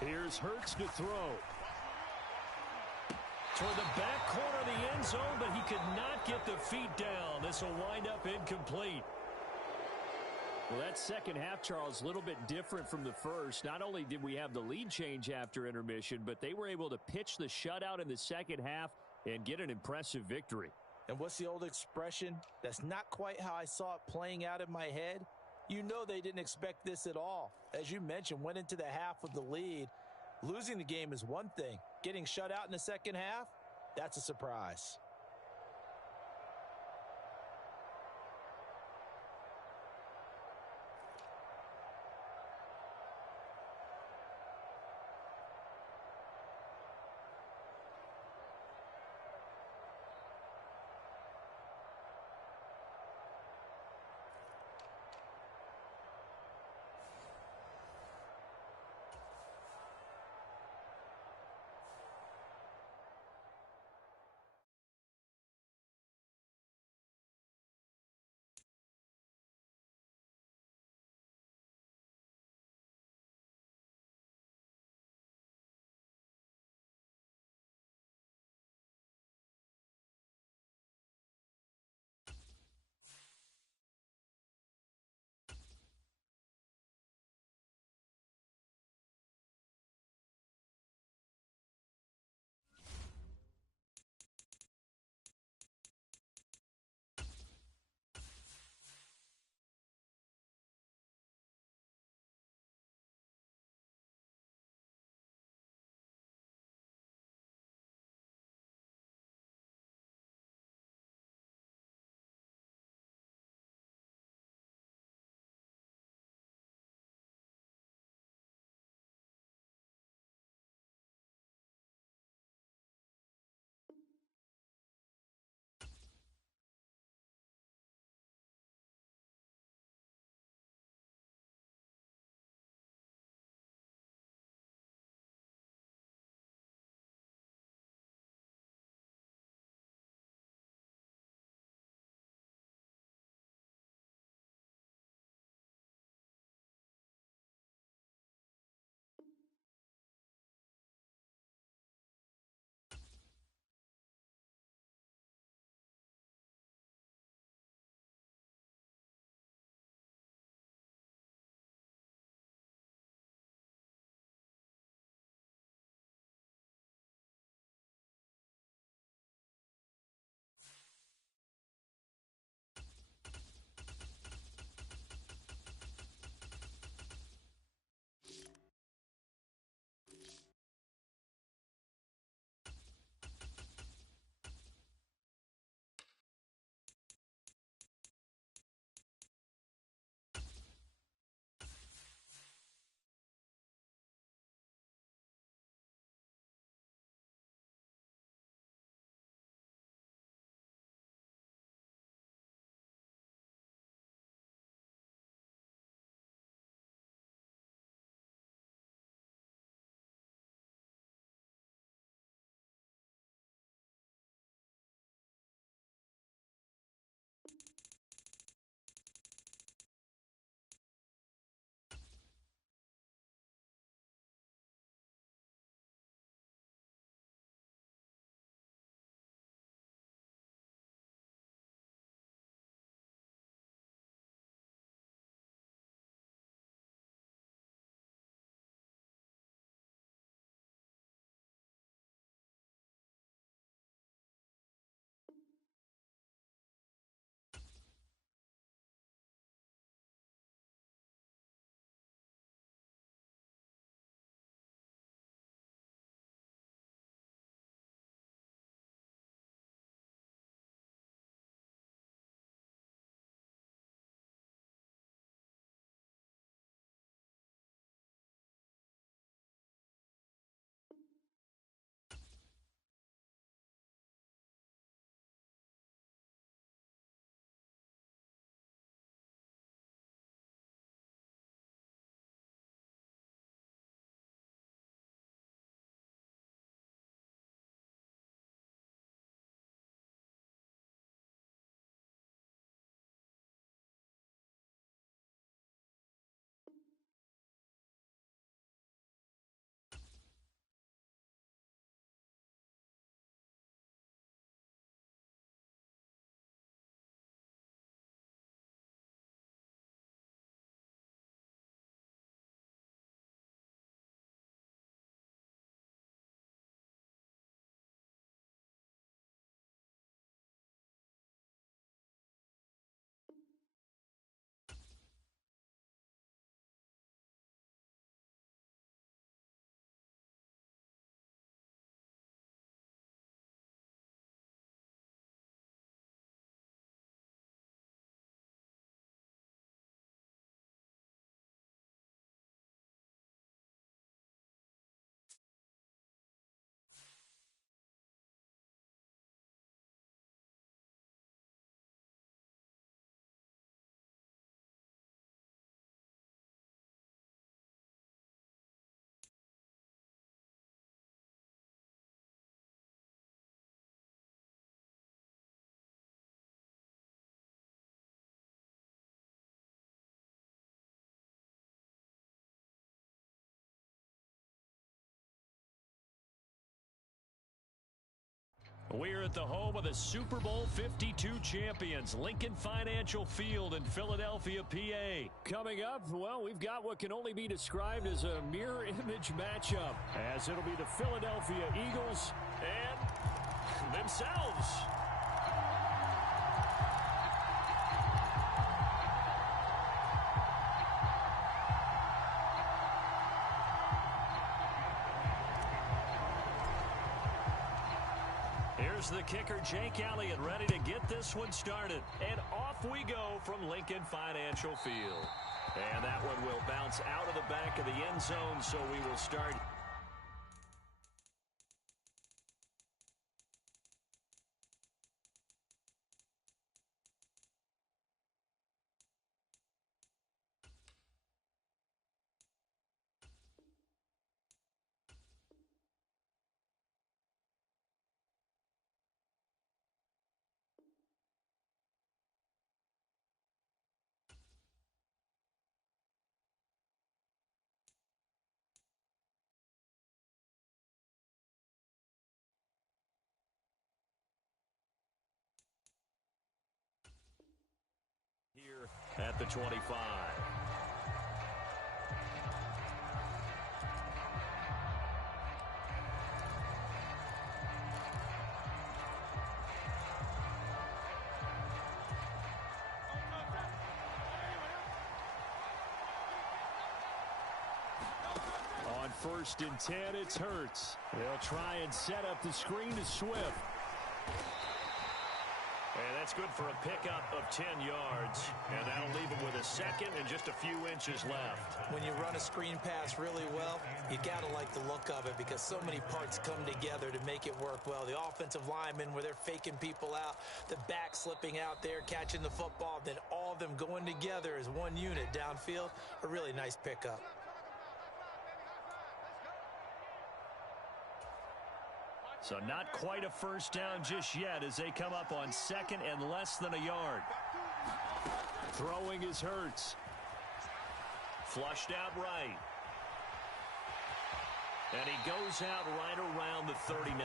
Here's Hurts to throw. Toward the back corner of the end zone, but he could not get the feet down. This will wind up incomplete. Well, that second half, Charles, a little bit different from the first. Not only did we have the lead change after intermission, but they were able to pitch the shutout in the second half and get an impressive victory. And what's the old expression? That's not quite how I saw it playing out in my head. You know they didn't expect this at all. As you mentioned, went into the half with the lead. Losing the game is one thing. Getting shut out in the second half, that's a surprise. We're at the home of the Super Bowl 52 champions, Lincoln Financial Field in Philadelphia, PA. Coming up, well, we've got what can only be described as a mirror image matchup, as it'll be the Philadelphia Eagles And themselves. Here's the kicker, Jake Elliott, ready to get this one started. And off we go from Lincoln Financial Field. And that one will bounce out of the back of the end zone, so we will start. Here at the 25. On 1st and 10, it's Hurts. They'll try and set up the screen to Swift. And that's good for a pickup of 10 yards. And that'll leave him with a second and just a few inches left. When you run a screen pass really well, you got to like the look of it because so many parts come together to make it work well. The offensive linemen where they're faking people out, the back slipping out there, catching the football, then all of them going together as one unit downfield. A really nice pickup. So not quite a first down just yet as they come up on 2nd and less than a yard. Throwing is Hurts. Flushed out right. And he goes out right around the 39.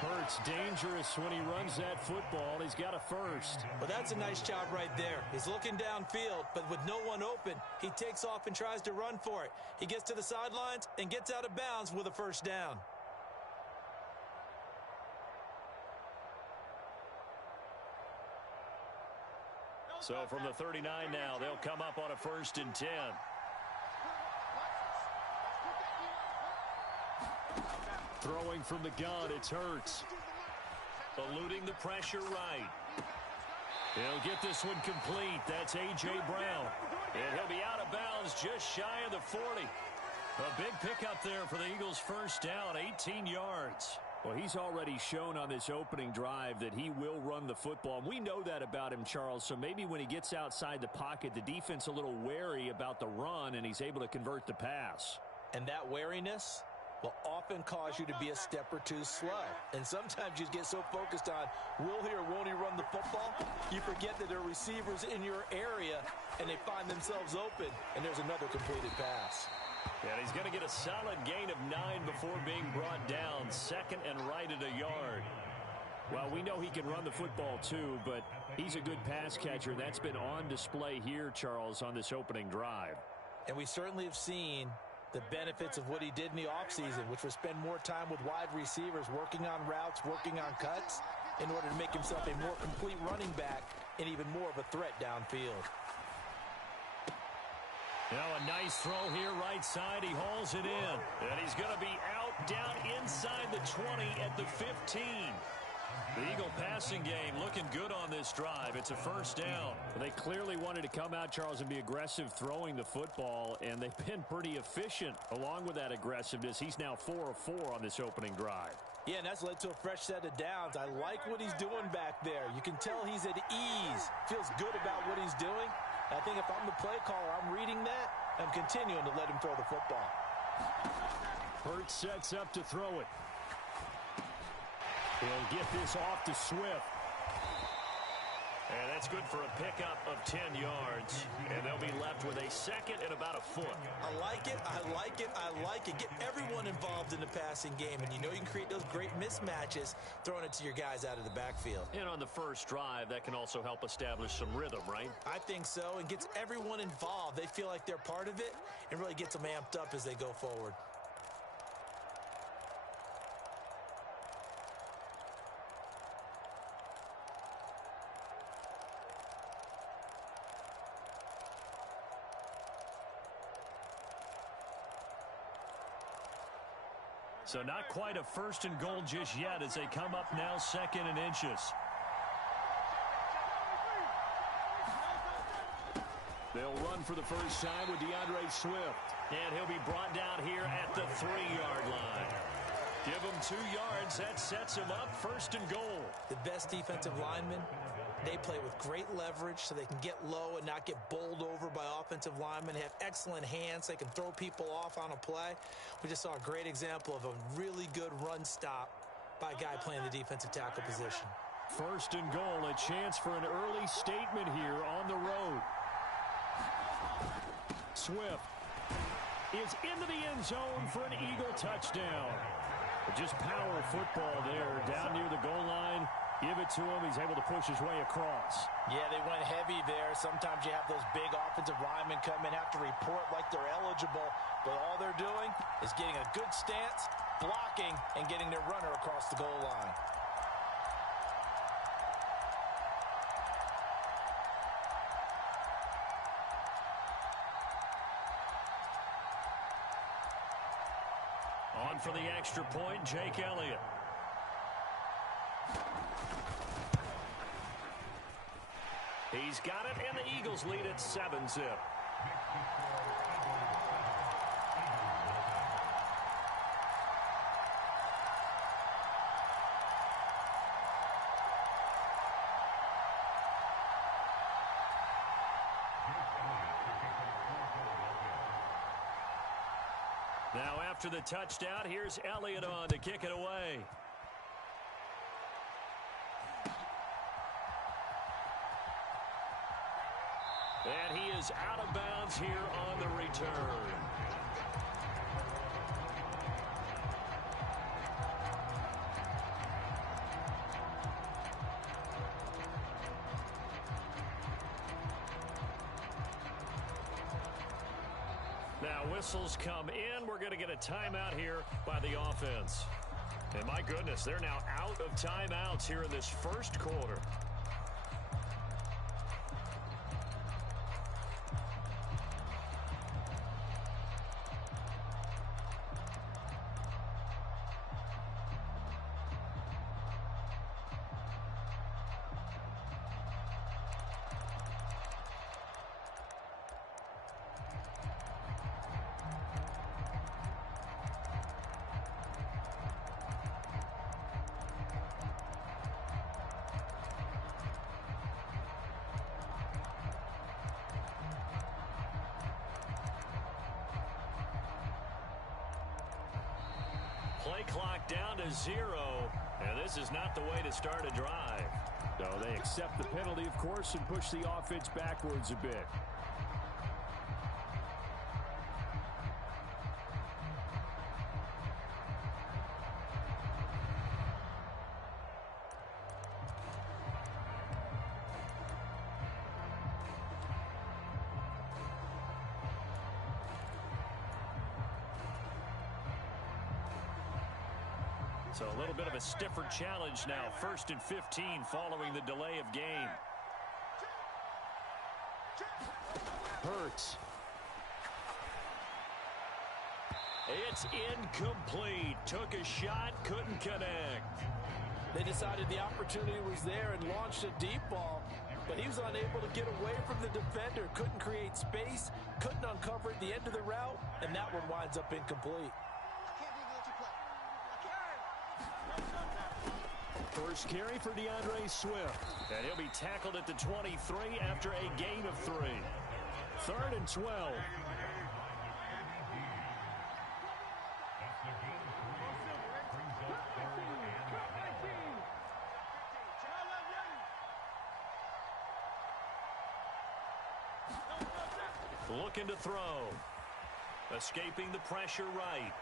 Hurts dangerous when he runs that football. He's got a first. Well, that's a nice job right there. He's looking downfield, but with no one open, he takes off and tries to run for it. He gets to the sidelines and gets out of bounds with a first down. So from the 39 now, they'll come up on a 1st and 10. Throwing from the gun, it's Hurts. Eluding the pressure right. He'll get this one complete. That's A.J. Brown. And he'll be out of bounds just shy of the 40. A big pickup there for the Eagles' first down, 18 yards. Well, he's already shown on this opening drive that he will run the football. We know that about him, Charles, so maybe when he gets outside the pocket, the defense a little wary about the run, and he's able to convert the pass. And that wariness will often cause you to be a step or two slow. And sometimes you get so focused on, will he or won't he run the football, you forget that there are receivers in your area, and they find themselves open, and there's another completed pass. And he's going to get a solid gain of 9 before being brought down. 2nd and right at a yard. Well, we know he can run the football too, but he's a good pass catcher. That's been on display here, Charles, on this opening drive. And we certainly have seen the benefits of what he did in the offseason, which was spend more time with wide receivers, working on routes, working on cuts, in order to make himself a more complete running back and even more of a threat downfield. Now a nice throw here right side. He hauls it in. And he's going to be out down inside the 20 at the 15. The Eagle passing game looking good on this drive. It's a first down. Well, they clearly wanted to come out, Charles, and be aggressive throwing the football, and they've been pretty efficient along with that aggressiveness. He's now 4 of 4 on this opening drive. Yeah, and that's led to a fresh set of downs. I like what he's doing back there. You can tell he's at ease. Feels good about what he's doing. I think if I'm the play caller, I'm reading that. I'm continuing to let him throw the football. Hurts sets up to throw it. He'll get this off to Swift. And that's good for a pickup of 10 yards. And they'll be left with a second and about a foot. I like it, I like it, I like it. Get everyone involved in the passing game. And you know you can create those great mismatches throwing it to your guys out of the backfield. And on the first drive, that can also help establish some rhythm, right? I think so, and gets everyone involved. They feel like they're part of it and really gets them amped up as they go forward. So not quite a first and goal just yet as they come up now second and inches. They'll run for the first time with DeAndre Swift. And he'll be brought down here at the 3-yard line. Give him 2 yards. That sets him up first and goal. The best defensive linemen, they play with great leverage so they can get low and not get bowled over by offensive linemen. They have excellent hands. They can throw people off on a play. We just saw a great example of a really good run stop by a guy playing the defensive tackle position. First and goal, a chance for an early statement here on the road. Swift is into the end zone for an Eagle touchdown. Just power football there down near the goal line. Give it to him. He's able to push his way across. Yeah, they went heavy there. Sometimes you have those big offensive linemen come in, have to report like they're eligible, but all they're doing is getting a good stance, blocking, and getting their runner across the goal line. On for the extra point, Jake Elliott. He's got it, and the Eagles lead at 7-zip. Now after the touchdown, here's Elliott on to kick it away. And he is out of bounds here on the return. Now whistles come in. We're going to get a timeout here by the offense. And my goodness, they're now out of timeouts here in this first quarter. Play clock down to 0, and this is not the way to start a drive. So they accept the penalty, of course, and push the offense backwards a bit. So a little bit of a stiffer challenge now. 1st and 15 following the delay of game. Hurts. It's incomplete. Took a shot, couldn't connect. They decided the opportunity was there and launched a deep ball, but he was unable to get away from the defender. Couldn't create space, couldn't uncover at the end of the route, and that one winds up incomplete. First carry for DeAndre Swift. And he'll be tackled at the 23 after a gain of 3. 3rd and 12. Looking to throw. Escaping the pressure right.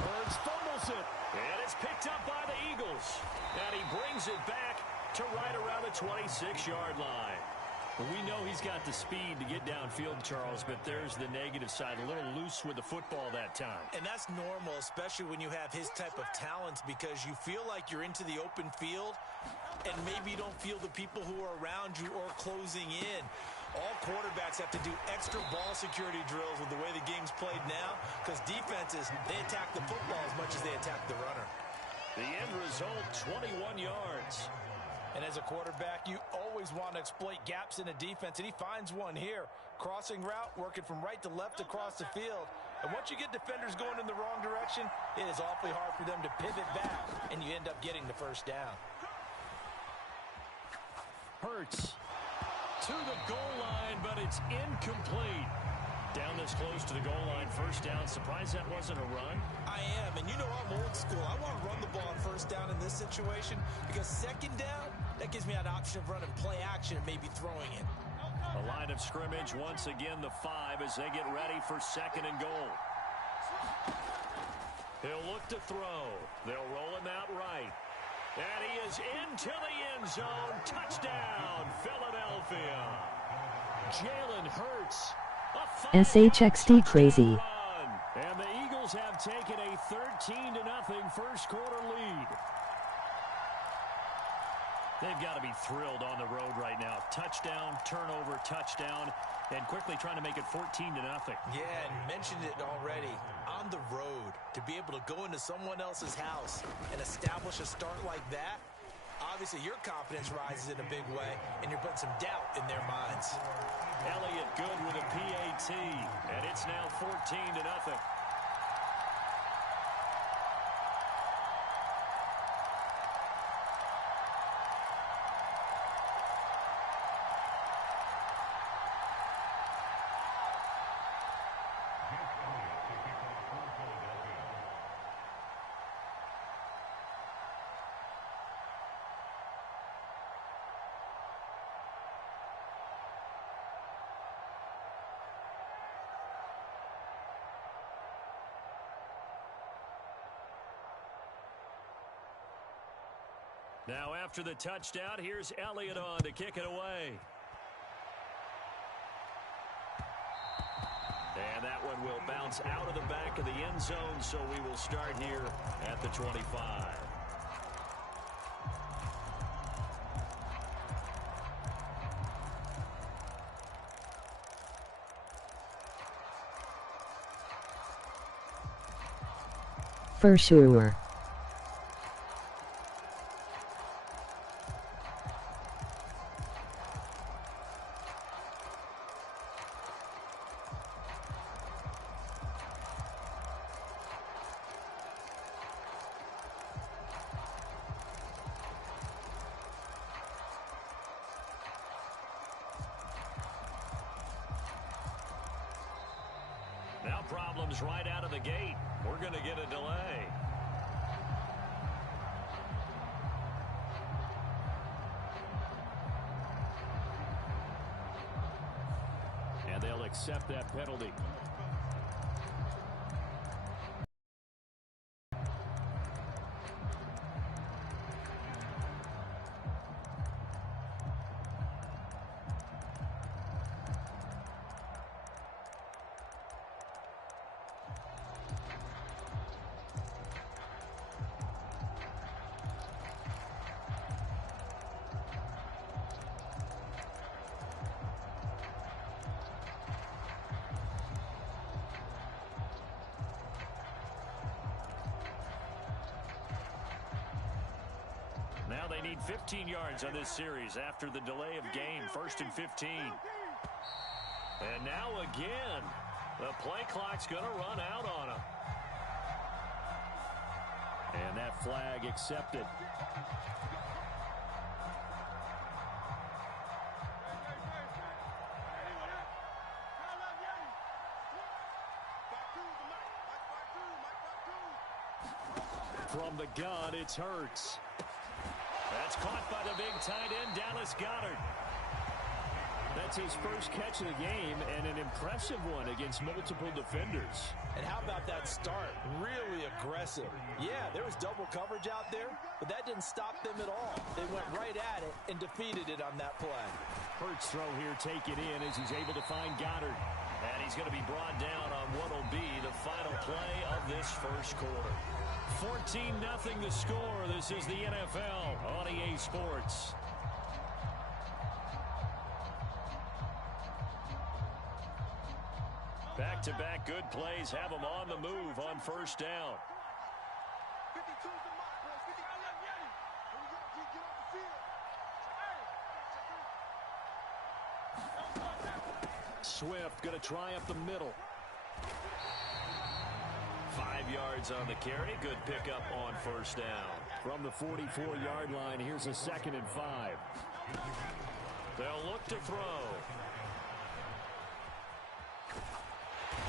Hurts fumbles it. And it's picked up by the Eagles. And he brings it back to right around the 26-yard line. Well, we know he's got the speed to get downfield, Charles, but there's the negative side. A little loose with the football that time. And that's normal, especially when you have his type of talent, because you feel like you're into the open field and maybe you don't feel the people who are around you or closing in. All quarterbacks have to do extra ball security drills with the way the game's played now, because defenses, they attack the football as much as they attack the runner. The end result, 21 yards. And as a quarterback, you always want to exploit gaps in a defense, and he finds one here. Crossing route, working from right to left across the field. And once you get defenders going in the wrong direction, it is awfully hard for them to pivot back, and you end up getting the first down. Hurts to the goal line, but it's incomplete. Down this close to the goal line, first down. Surprised that wasn't a run? I am, and you know I'm old school. I want to run the ball on first down in this situation, because second down, that gives me an option of running play action and maybe throwing it. A line of scrimmage, once again the 5 as they get ready for second and goal. He'll look to throw. They'll roll him out right. And he is into the end zone. Touchdown, Philadelphia. Jalen Hurts. SHXD crazy. And the Eagles have taken a 13-0 first quarter lead. They've got to be thrilled on the road right now. Touchdown, turnover, touchdown, and quickly trying to make it 14-0. Yeah, and mentioned it already. On the road, to be able to go into someone else's house and establish a start like that, obviously your confidence rises in a big way, and you're putting some doubt in their minds. Elliott good with a PAT, and it's now 14-0. Now after the touchdown, here's Elliott on to kick it away. And that one will bounce out of the back of the end zone, so we will start here at the 25. For sure. Now problems right out of the gate. We're going to get a delay. And they'll accept that penalty. Now they need 15 yards on this series after the delay of game. 1st and 15. And now again, the play clock's going to run out on them. And that flag accepted. From the gun, it's Hurts. That's caught by the big tight end, Dallas Goedert. That's his first catch of the game, and an impressive one against multiple defenders. And how about that start? Really aggressive. Yeah, there was double coverage out there, but that didn't stop them at all. They went right at it and defeated it on that play. Hurts throw here taken in as he's able to find Goddard. And he's going to be brought down on what will be the final play of this first quarter. 14-0 the score. This is the NFL on EA Sports. Back-to-back good plays have them on the move on first down. Swift going to try up the middle. 5 yards on the carry. Good pickup on first down. From the 44-yard line, here's a 2nd and 5. They'll look to throw.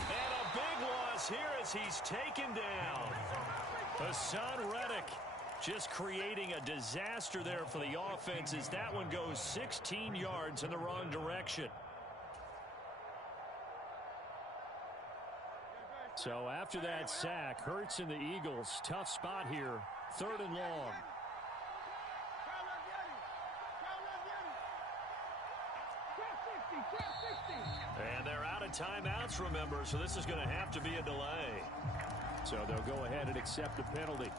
And a big loss here as he's taken down. Hassan Reddick just creating a disaster there for the offense as that one goes 16 yards in the wrong direction. So after that sack, Hurts and the Eagles, tough spot here, 3rd and long. And they're out of timeouts, remember, so this is going to have to be a delay. So they'll go ahead and accept the penalty.